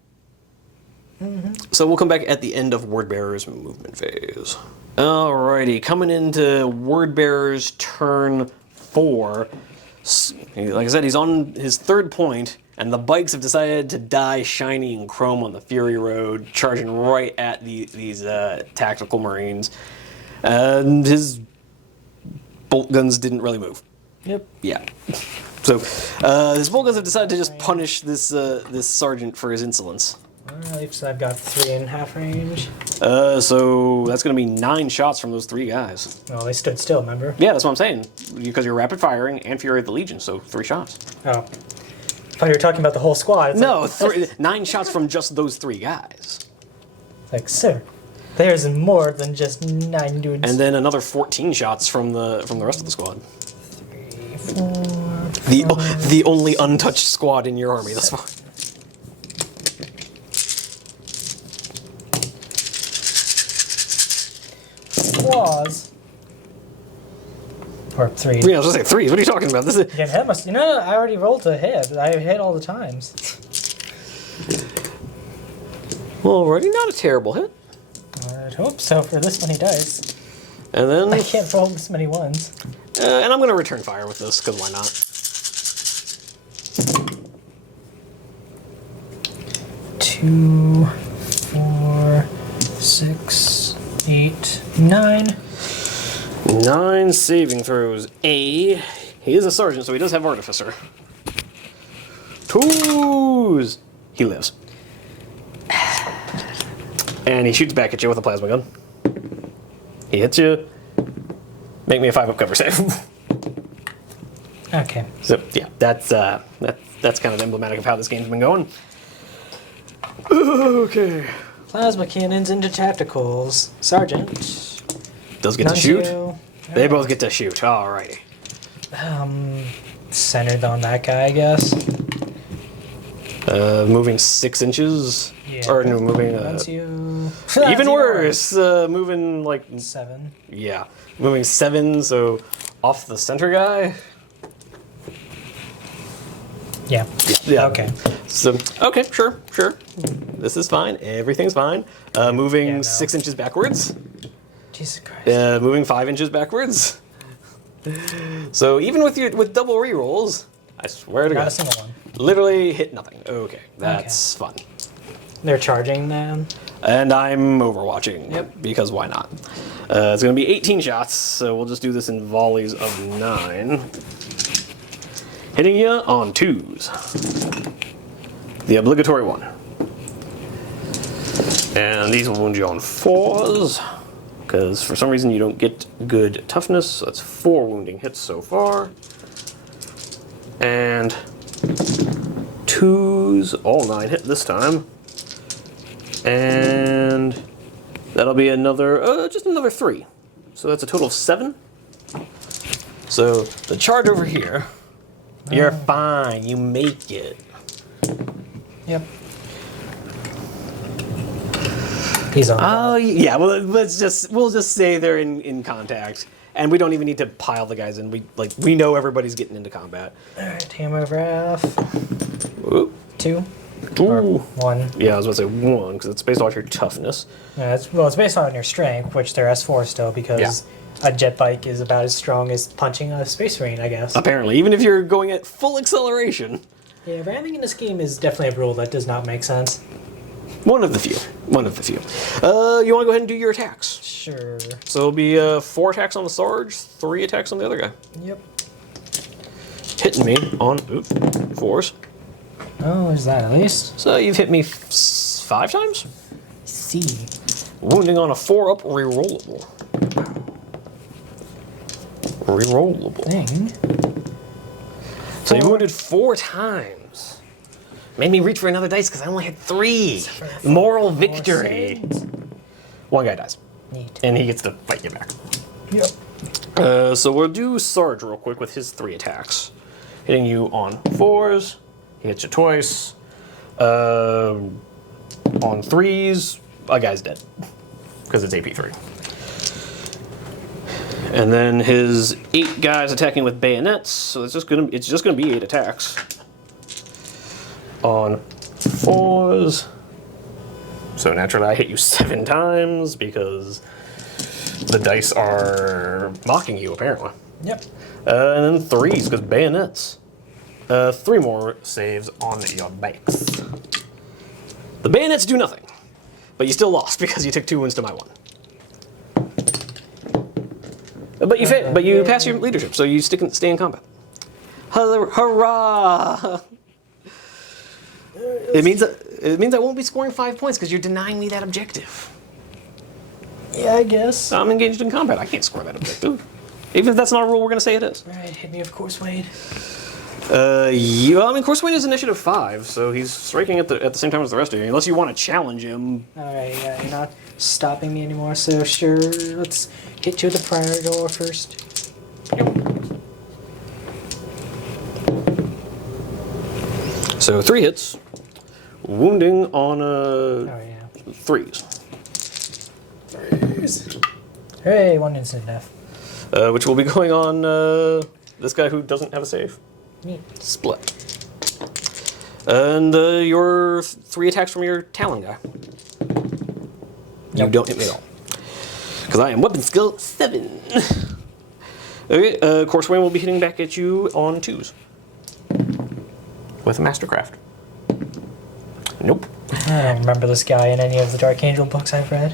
So we'll come back at the end of Wordbearer's movement phase. Alrighty, coming into Wordbearer's turn 4. Like I said, he's on his 3rd point, and the bikes have decided to die shiny and chrome on the Fury Road, charging right at these tactical Marines. And his bolt guns didn't really move. Yep. Yeah. So his bolt guns have decided to just punish this sergeant for his insolence. Alright, so I've got 3.5 range. So that's going to be 9 shots from those 3 guys. Oh, they stood still, remember? Yeah, that's what I'm saying. Because you're rapid firing and Fury of the Legion, so 3 shots. Oh. I thought you were talking about the whole squad. It's No, 9 shots from just those 3 guys. like, sir, there's more than just 9 dudes. And then another 14 shots from the rest of the squad. 3, 4, The only untouched squad in your army thus far. Claws. Or 3. Yeah, I was going to say 3s. What are you talking about? This is... You can hit I already rolled to hit. I hit all the times. Already not a terrible hit. I'd hope so for this many dice. And then... I can't roll this many ones. and I'm going to return fire with this, because why not? 2, 4, 6, 8, 9. 9 saving throws. He is a sergeant, so he does have artificer. 2s! He lives. And he shoots back at you with a plasma gun. He hits you. Make me a 5-up cover save. Okay. So yeah, that's kind of emblematic of how this game's been going. Okay. Plasma cannons into tacticals. Sergeant. Does get to shoot. Nuncio. They both get to shoot. Alrighty. Centered on that guy, I guess. Moving 6 inches. Yeah. Or no, moving. Nuncio. Even worse. Moving like 7. Yeah, moving 7. So off the center guy. Yeah. Yeah. Okay. So okay, sure. This is fine. Everything's fine. Moving Yeah, no. 6 inches backwards. Jesus Christ. Moving 5 inches backwards. So even with double rerolls, I swear to Not God, a single one. literally hit nothing. Okay, that's fun. They're charging them. And I'm overwatching. Yep. Because why not? It's going to be 18 shots, so we'll just do this in volleys of 9. Hitting you on 2s. The obligatory 1. And these will wound you on 4s. Because for some reason you don't get good toughness. So that's 4 wounding hits so far. And 2s, all 9 hit this time. And that'll be another, just another 3. So that's a total of 7. So the charge over here, you're fine, you make it. Yep. He's on. Oh, yeah, well, we'll just say they're in contact. And we don't even need to pile the guys in. We know everybody's getting into combat. Alright, hammer breath. Ooh. 2. Or Ooh. 1. Yeah, I was about to say 1, because it's based off your toughness. Yeah, it's based on your strength, which they're S4 still, because Yeah. a jet bike is about as strong as punching a space marine, I guess. Apparently, even if you're going at full acceleration. Yeah, ramming in this game is definitely a rule that does not make sense. One of the few. One of the few. You want to go ahead and do your attacks? Sure. So it'll be 4 attacks on the Sarge, 3 attacks on the other guy. Yep. Hitting me on 4s. Oh, is that at least? So you've hit me 5 times? C. Wounding on a 4-up, rerollable. Rerollable. Thing. So you wounded 4 times. Made me reach for another dice because I only had 3. Moral victory. 1 guy dies. Neat. And he gets to fight you back. Yep. So we'll do Sarge real quick with his 3 attacks. Hitting you on 4s. He hits you twice. On 3s, a guy's dead. Because it's AP3. And then his 8 guys attacking with bayonets, so it's just gonna be 8 attacks. On 4s. So naturally I hit you 7 times because the dice are mocking you apparently. Yep. And then 3s because bayonets. 3 more saves on your bikes. The bayonets do nothing, but you still lost because you took 2 wounds to my 1. But you pass your leadership, so you stay in combat. Hurrah! It means I won't be scoring 5 points because you're denying me that objective. Yeah, I guess. I'm engaged in combat. I can't score that objective, even if that's not a rule. We're gonna say it is. Alright, hit me of course, Wade. Course Wayne is initiative 5, so he's striking at the same time as the rest of you. Unless you want to challenge him. Alright, yeah, you're not stopping me anymore, so sure, let's hit you with the prior door first. So 3 hits, wounding on 3s. Hey, 1 instant death. Which will be going on this guy who doesn't have a save. Neat. Split. And your 3 attacks from your Talon guy. You Nope. don't hit me at all. Because I am weapon skill 7. Okay, Course Wayne will be hitting back at you on 2s. With Mastercraft. Nope. I don't remember this guy in any of the Dark Angel books I've read.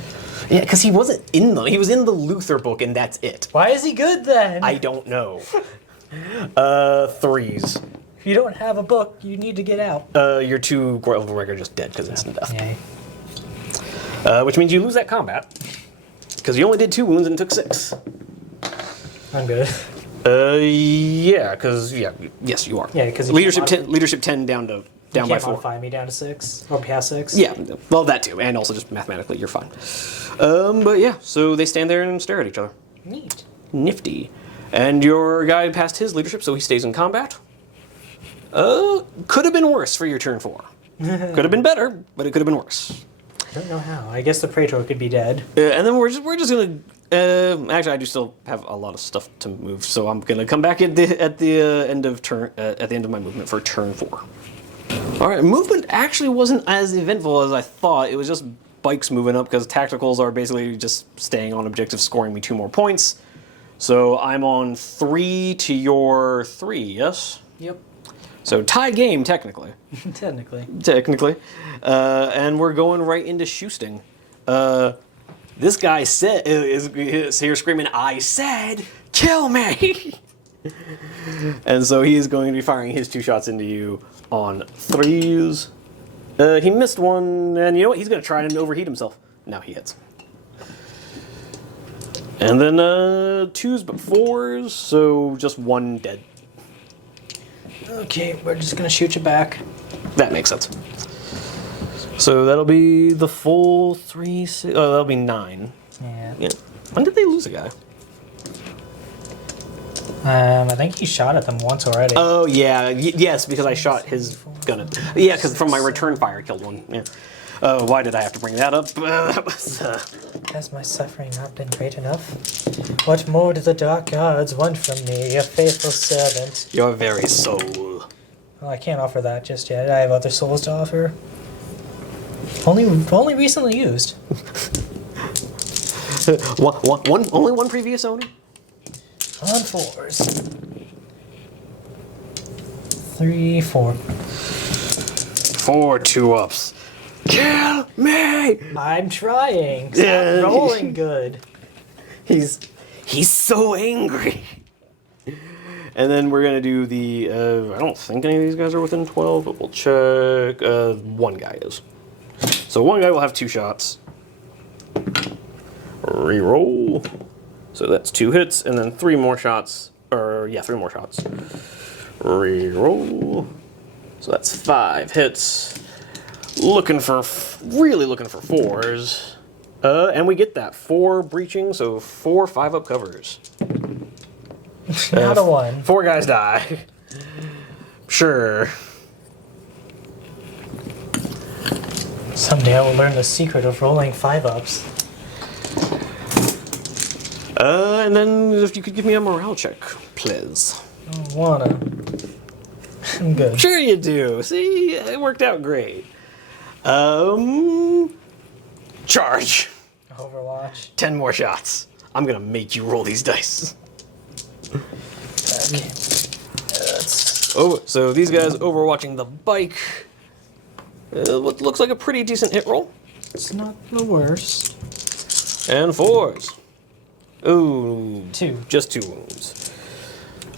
Yeah, because he wasn't in them. He was in the Luther book, and that's it. Why is he good then? I don't know. 3s. If you don't have a book, you need to get out. Your 2 Level are just dead because instant death. Yay. Which means you lose that combat. Because you only did 2 wounds and took 6. I'm good. Yeah, because yes, you are. Yeah, because leadership 10 down by 4. Modify me down to 6 or past 6. Yeah, well that too, and also just mathematically you're fine. But yeah, so they stand there and stare at each other. Neat. Nifty. And your guy passed his leadership, so he stays in combat. Could have been worse for your turn 4. Could have been better, but it could have been worse. I don't know how. I guess the Praetor could be dead. And then we're just gonna. Actually, I do still have a lot of stuff to move, so I'm gonna come back at the end of my movement for turn 4. All right, movement actually wasn't as eventful as I thought. It was just bikes moving up because tacticals are basically just staying on objective, scoring me 2 more points. So I'm on 3 to your 3. Yes. Yep. So tie game technically. Technically. And we're going right into Shoosting. This guy is here screaming, "I said, kill me!" And so he is going to be firing his 2 shots into you on 3s. He missed 1, and you know what? He's going to try and overheat himself. Now he hits. And then 2s but 4s, so just 1 dead. Okay, we're just gonna shoot you back. That makes sense. So that'll be the full 3, 6, that'll be 9. Yeah. When did they lose a guy? I think he shot at them once already. Oh yeah, yes, because I shot his gun. Yeah, because from my return fire killed 1. Yeah. Why did I have to bring that up? That was. Has my suffering not been great enough? What more do the dark gods want from me, a faithful servant? Your very soul. Well, I can't offer that just yet. I have other souls to offer. Only recently used. Only one previous owner? On 4s. 3, 4. 4 2-ups. Kill me! I'm trying. Stop Yeah. rolling good. He's so angry. And then we're gonna do the. I don't think any of these guys are within 12, but we'll check. One guy is. So one guy will have 2 shots. Reroll. So that's 2 hits, and then 3 more shots. 3 more shots. Reroll. So that's 5 hits. Really looking for 4s. And we get that 4 breaching, so 4 5-up covers. Not a 1. 4 guys die. Sure. Someday I will learn the secret of rolling 5-ups. And then if you could give me a morale check, please. I don't wanna. I'm good. Sure you do. See, it worked out great. Charge. Overwatch. 10 more shots. I'm gonna make you roll these dice. Okay. Oh, so these guys overwatching the bike. What looks like a pretty decent hit roll. It's not the worst. And 4s. Ooh. 2. Just 2 wounds.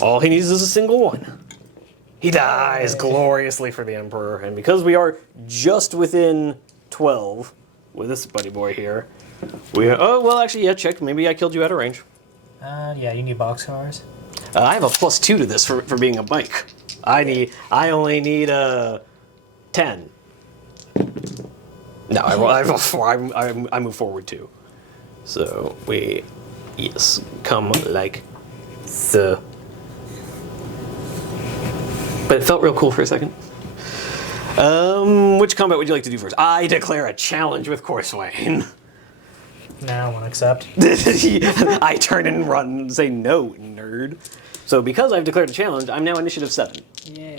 All he needs is a single one. He dies gloriously for the Emperor, and because we are just within 12 with this buddy boy here, check. Maybe I killed you out of range. Yeah, you need boxcars. I have a +2 to this for being a bike. I only need 10. No, I roll 4. I move forward 2. So come like so. But it felt real cool for a second. Which combat would you like to do first? I declare a challenge with Corswain. Now I won't accept. I turn and run and say no, nerd. So because I've declared a challenge, I'm now initiative 7. Yay.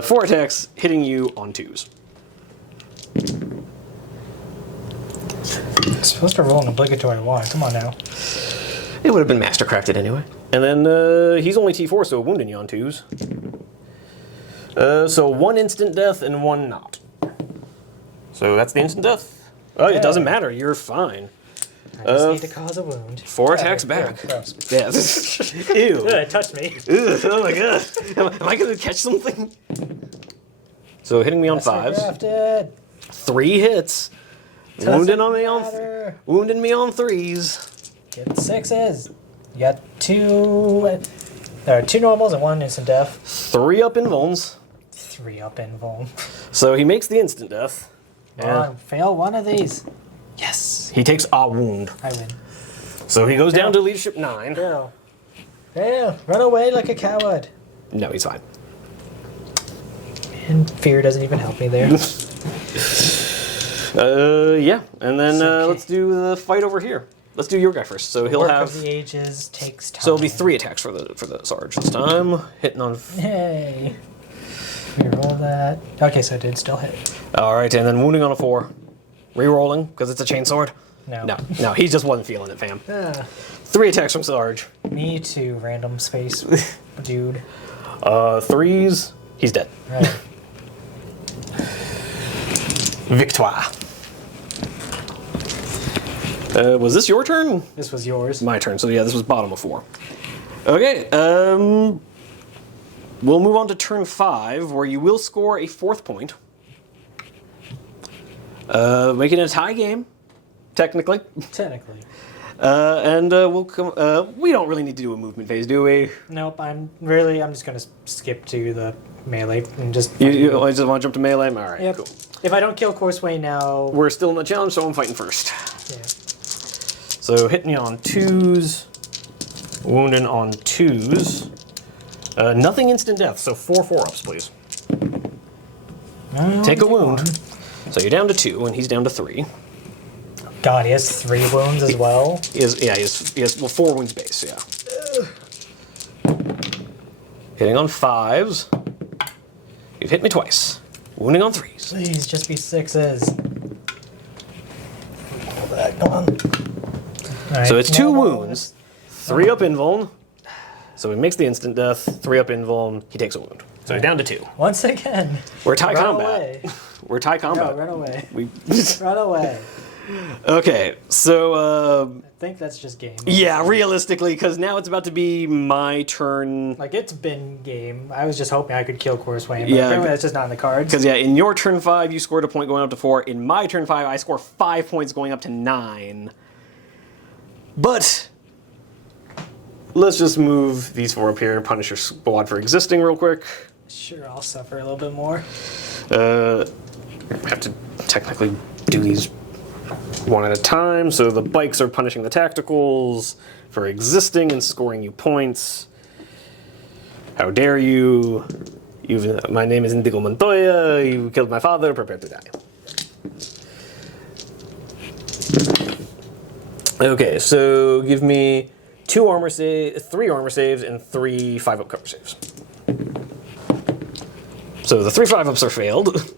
4 attacks, hitting you on 2s. I'm supposed to roll an obligatory 1. Come on now. It would have been mastercrafted anyway. And then he's only T4, so wounding you on 2s. So 1 instant death and 1 not. So that's the instant death. Oh, it doesn't matter. You're fine. I just need to cause a wound. 4 attacks back. Gross. Yeah. Ew. It touched me. Ugh, oh my god. Am I going to catch something? So hitting me on 5s. Crafted. 3 hits. Wounding me on 3s. Get 6s. You got 2. There are 2 normals and 1 instant death. 3 up invulns. 3 up invuln. So he makes the instant death. Come on, fail one of these. Yes. He takes a wound. I win. So he goes down to leadership 9. Fail. Fail. Run away like a coward. No, he's fine. And fear doesn't even help me there. Yeah. And then Okay. let's do the fight over here. Let's do your guy first. So he'll Work have. of the ages takes time. So it'll be 3 attacks for the Sarge this time. Hitting on. Yay. Reroll that. Okay, so it did still hit. All right, and then wounding on a 4. Rerolling because it's a chainsword. No. No, he just wasn't feeling it, fam. Ah, 3 attacks from Sarge. me too, random space dude. 3s. He's dead. Right. Victoire. Was this your turn? This was yours. My turn. So yeah, this was bottom of 4. Okay. We'll move on to turn 5, where you will score a 4th point, making it a tie game, technically. Technically. We'll come. We don't really need to do a movement phase, do we? Nope, I'm just gonna skip to the melee and just. You just want to jump to melee? All right, Yep. cool. If I don't kill Corswain now. We're still in the challenge, so I'm fighting first. Yeah. So hitting you on 2s, wounding on 2s. Nothing instant death, so 4 4-ups, please. Take a wound. So you're down to 2, and he's down to 3. God, he has 3 wounds as well. He has 4 wounds base, yeah. Hitting on 5s. You've hit me twice. Wounding on 3s. Please, just be 6s. Hold that, come on. All right, So it's 2 normal. wounds, 3 up invuln. So he makes the instant death. 3 up invuln. He takes a wound. So he's down to 2. Once again. We're tie Run combat. away. We're tie combat. No, run away. We Run away. Okay, so I think that's just game. yeah, realistically, because now it's about to be my turn. Like, it's been game. I was just hoping I could kill Corswain, but Yeah. apparently that's just not in the cards. Because yeah, in your turn 5, you scored a point going up to 4. In my turn 5, I score 5 points going up to 9. But let's just move these 4 up here. Punish your squad for existing real quick. Sure, I'll suffer a little bit more. I have to technically do these one at a time. So the bikes are punishing the tacticals for existing and scoring you points. How dare you? My name is Indigo Montoya. You killed my father. Prepare to die. Okay, so give me 3 armor saves, and 3 5-up cover saves. So the 3 5-ups are failed.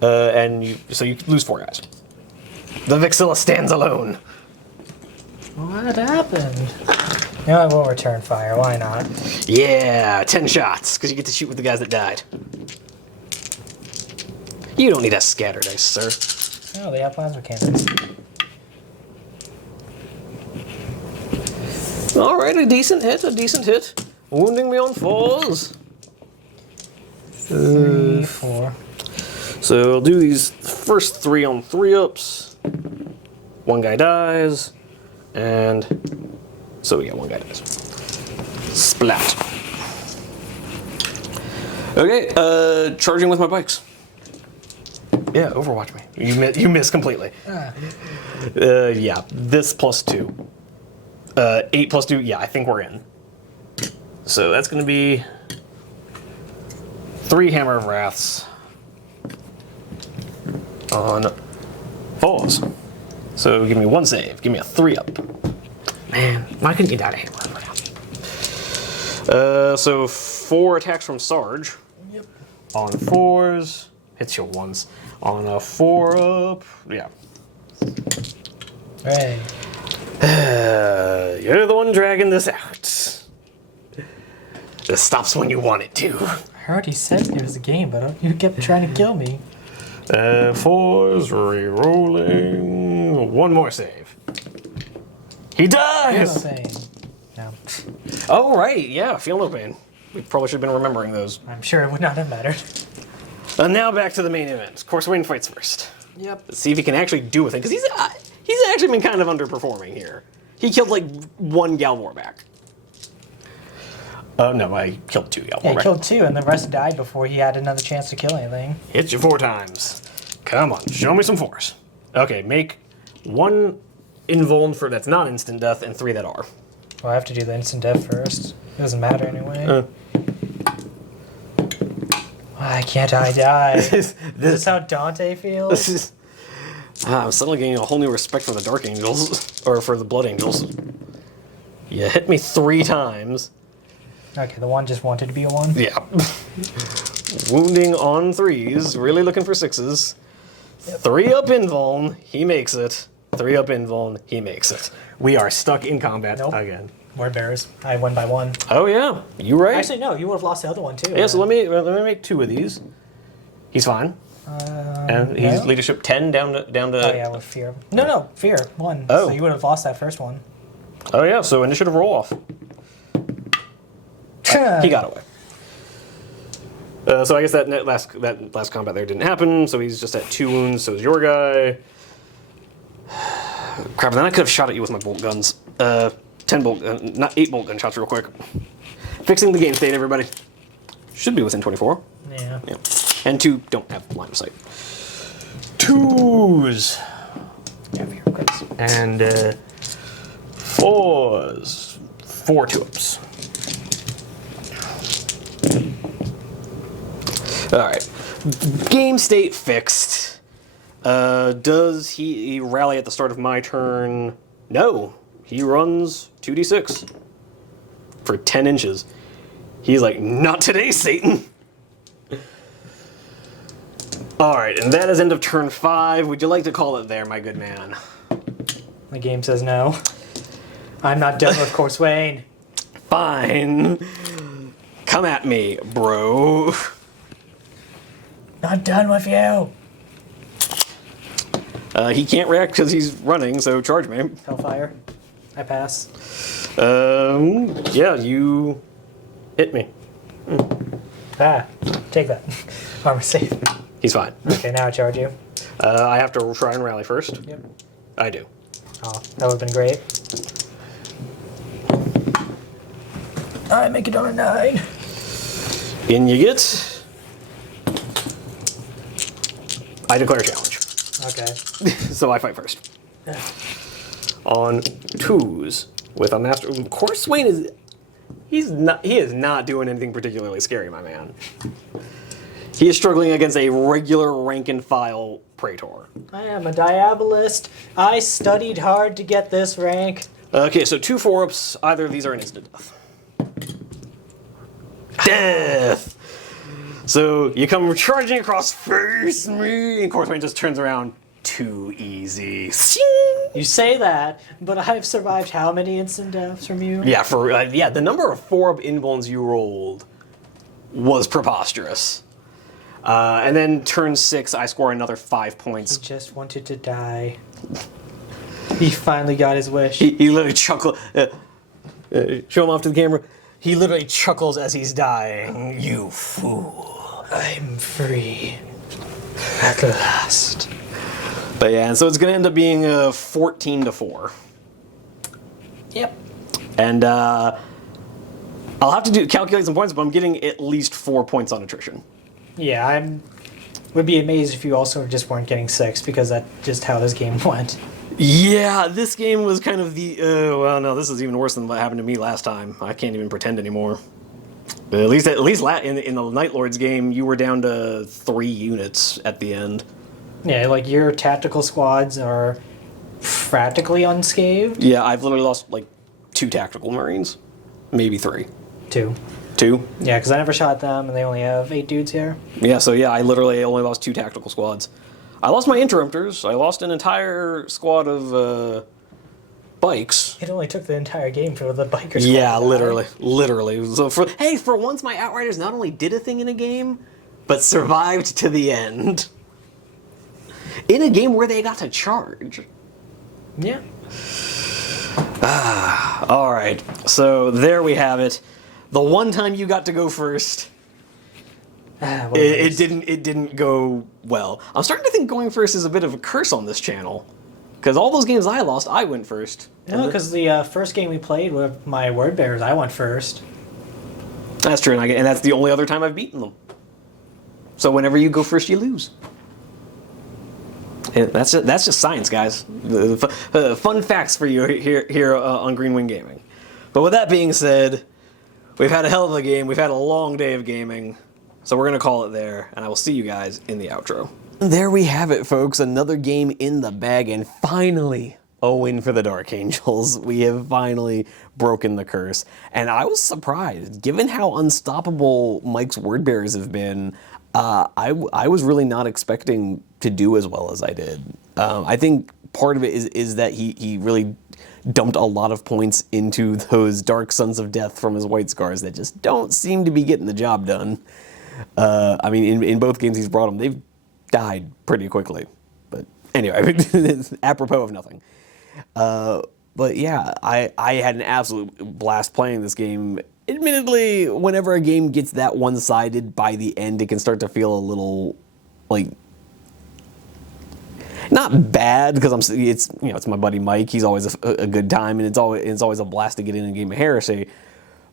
So you lose 4 guys. The Vixilla stands alone. What happened? No, I won't return fire. Why not? Yeah, 10 shots, because you get to shoot with the guys that died. You don't need a scatter dice, sir. Oh, they have plasma cannons. Alright, a decent hit. Wounding me on 4s. 3, 4. So I'll do these first 3 on 3-ups. 1 guy dies, and so yeah, 1 guy dies. Splat. Okay, charging with my bikes. Yeah, Overwatch me. You miss completely. Yeah, this plus 2. 8 plus 2, yeah, I think we're in. So that's going to be 3 Hammer of Wraths on 4s. So give me 1 save. Give me a 3-up. Man, why couldn't you die to Hammer of Wrath? So 4 attacks from Sarge. Yep. On 4s. Hits you once. On a 4-up. Yeah. Hey. You're the one dragging this out. This stops when you want it to. I already said it was a game, but you kept trying to kill me. 4s, re-rolling. 1 more save. He dies! Feel no pain. No. Oh, right, yeah, feel no pain. We probably should have been remembering those. I'm sure it would not have mattered. And now back to the main event. Corswain fights first. Yep. Let's see if he can actually do a thing, because he's actually been kind of underperforming here. He killed like 1 Gal Warback. No, I killed 2 Gal Yeah, he Warback. killed 2, and the rest died before he had another chance to kill anything. Hit you 4 times. Come on, show me some 4s. Okay, make 1 invuln for that's not instant death, and 3 that are. Well, I have to do the instant death first. It doesn't matter anyway. Why can't I die? Is this how Dante feels? I'm suddenly getting a whole new respect for the Dark Angels, or for the Blood Angels. You hit me 3 times. Okay, the 1 just wanted to be a 1. Yeah. Wounding on 3s, really looking for 6s. 3 up invuln, he makes it. 3 up invuln, he makes it. We are stuck in combat again. Word bearers. I won by 1. Oh yeah, you right. Actually, no, you would have lost the other one too. Yeah, so let me make 2 of these. He's fine. And he's leadership 10 down to. Oh yeah, with fear. No, fear 1. Oh. So you would have lost that first one. Oh yeah, so initiative roll off. He got away. So I guess that last combat there didn't happen. So he's just at 2 wounds. So is your guy. Crap! Then I could have shot at you with my bolt guns. 10 bolt, not 8 bolt gunshots, real quick. Fixing the game state, everybody. Should be within 24. Yeah. And 2 don't have line of sight. 2s. Yeah, fear crits. And 4s. 4 2-ups. Alright. Game state fixed. Does he rally at the start of my turn? No. He runs 2d6 for 10 inches. He's like, not today, Satan. Alright, and that is end of turn 5. Would you like to call it there, my good man? The game says no. I'm not done with Corswain. Fine. Come at me, bro. Not done with you. He can't react because he's running, so charge me. Hellfire. I pass. Yeah, you hit me. Ah, take that. Armor save. He's fine. Okay, now I charge you. I have to try and rally first. Yep. I do. Oh, that would have been great. I make it on a 9. In you get. I declare a challenge. Okay. So I fight first. On 2s with a master. Of course, Swain is. He is not doing anything particularly scary, my man. He is struggling against a regular rank and file Praetor. I am a Diabolist. I studied hard to get this rank. Okay, so 2 4-ups. Either of these are an instant death. Death! So you come charging across, face me, and Corswain just turns around. Too easy. You say that, but I've survived how many instant deaths from you? Yeah, the number of 4-up invulns you rolled was preposterous. And then turn 6, I score another 5 points. He just wanted to die. He finally got his wish. He literally chuckled. Show him off to the camera. He literally chuckles as he's dying. You fool. I'm free. At last. But yeah, and so it's going to end up being 14-4. Yep. And I'll have to calculate some points, but I'm getting at least 4 points on attrition. Yeah, would be amazed if you also just weren't getting 6, because that's just how this game went. Yeah, this game was kind of the... well, no, this is even worse than what happened to me last time. I can't even pretend anymore. But at least in the Night Lords game, you were down to 3 units at the end. Yeah, like your tactical squads are practically unscathed. Yeah, I've literally lost like 2 tactical Marines. Maybe 3. 2. 2? Yeah, because I never shot them, and they only have 8 dudes here. Yeah, so yeah, I literally only lost 2 tactical squads. I lost my interrupters. I lost an entire squad of bikes. It only took the entire game for the bikers. Yeah, literally. So for once, my Outriders not only did a thing in a game, but survived to the end. In a game where they got to charge. Yeah. All right, so there we have it. The one time you got to go first, it didn't go well. I'm starting to think going first is a bit of a curse on this channel, because all those games I lost, I went first. No, because the first game we played with my word bearers, I went first. That's true, and that's the only other time I've beaten them. So whenever you go first, you lose. And that's just science, guys. Fun facts for you here on Green Wing Gaming. But with that being said, we've had a hell of a game. We've had a long day of gaming. So we're going to call it there, and I will see you guys in the outro. There we have it, folks. Another game in the bag, and finally a win for the Dark Angels. We have finally broken the curse. And I was surprised. Given how unstoppable Mike's word bearers have been, I was really not expecting to do as well as I did. I think part of it is that he really dumped a lot of points into those Dark Sons of Death from his White Scars that just don't seem to be getting the job done. I mean, in both games he's brought them, they've died pretty quickly. But anyway, apropos of nothing. But yeah, I had an absolute blast playing this game. Admittedly, whenever a game gets that one-sided, by the end it can start to feel a little, like, not bad, because it's my buddy Mike. He's always a good time, and it's always a blast to get in a game of Heresy.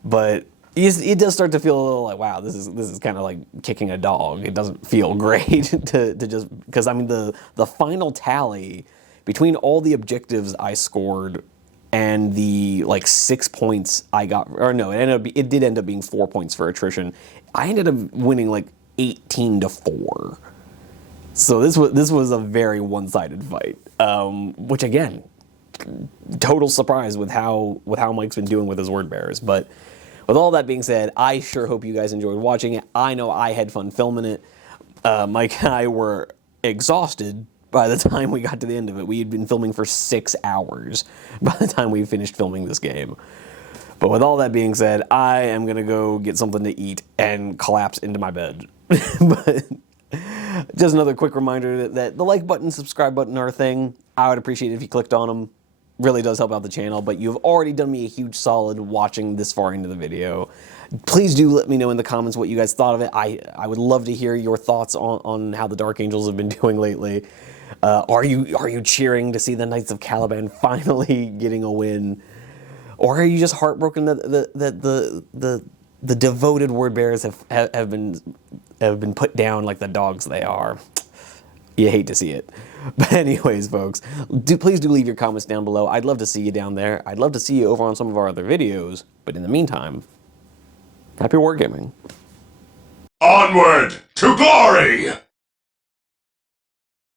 But it does start to feel a little like, wow, this is kind of like kicking a dog. It doesn't feel great to just, because I mean the final tally between all the objectives I scored and the 6 points I got, or no, it did end up being 4 points for attrition. I ended up winning 18-4. So this was a very one-sided fight, which again, total surprise with how Mike's been doing with his word bearers. But with all that being said, I sure hope you guys enjoyed watching it. I know I had fun filming it. Mike and I were exhausted, by the time we got to the end of it. We had been filming for 6 hours by the time we finished filming this game. But with all that being said, I am going to go get something to eat and collapse into my bed. But just another quick reminder that the like button, subscribe button are a thing. I would appreciate it if you clicked on them. Really does help out the channel, but you've already done me a huge solid watching this far into the video. Please do let me know in the comments what you guys thought of it. I would love to hear your thoughts on how the Dark Angels have been doing lately. Are you cheering to see the Knights of Caliban finally getting a win? Or are you just heartbroken that the devoted word bearers have been put down like the dogs they are? You hate to see it. But anyways, folks, please do leave your comments down below. I'd love to see you down there. I'd love to see you over on some of our other videos. But in the meantime, happy wargaming. Onward to glory!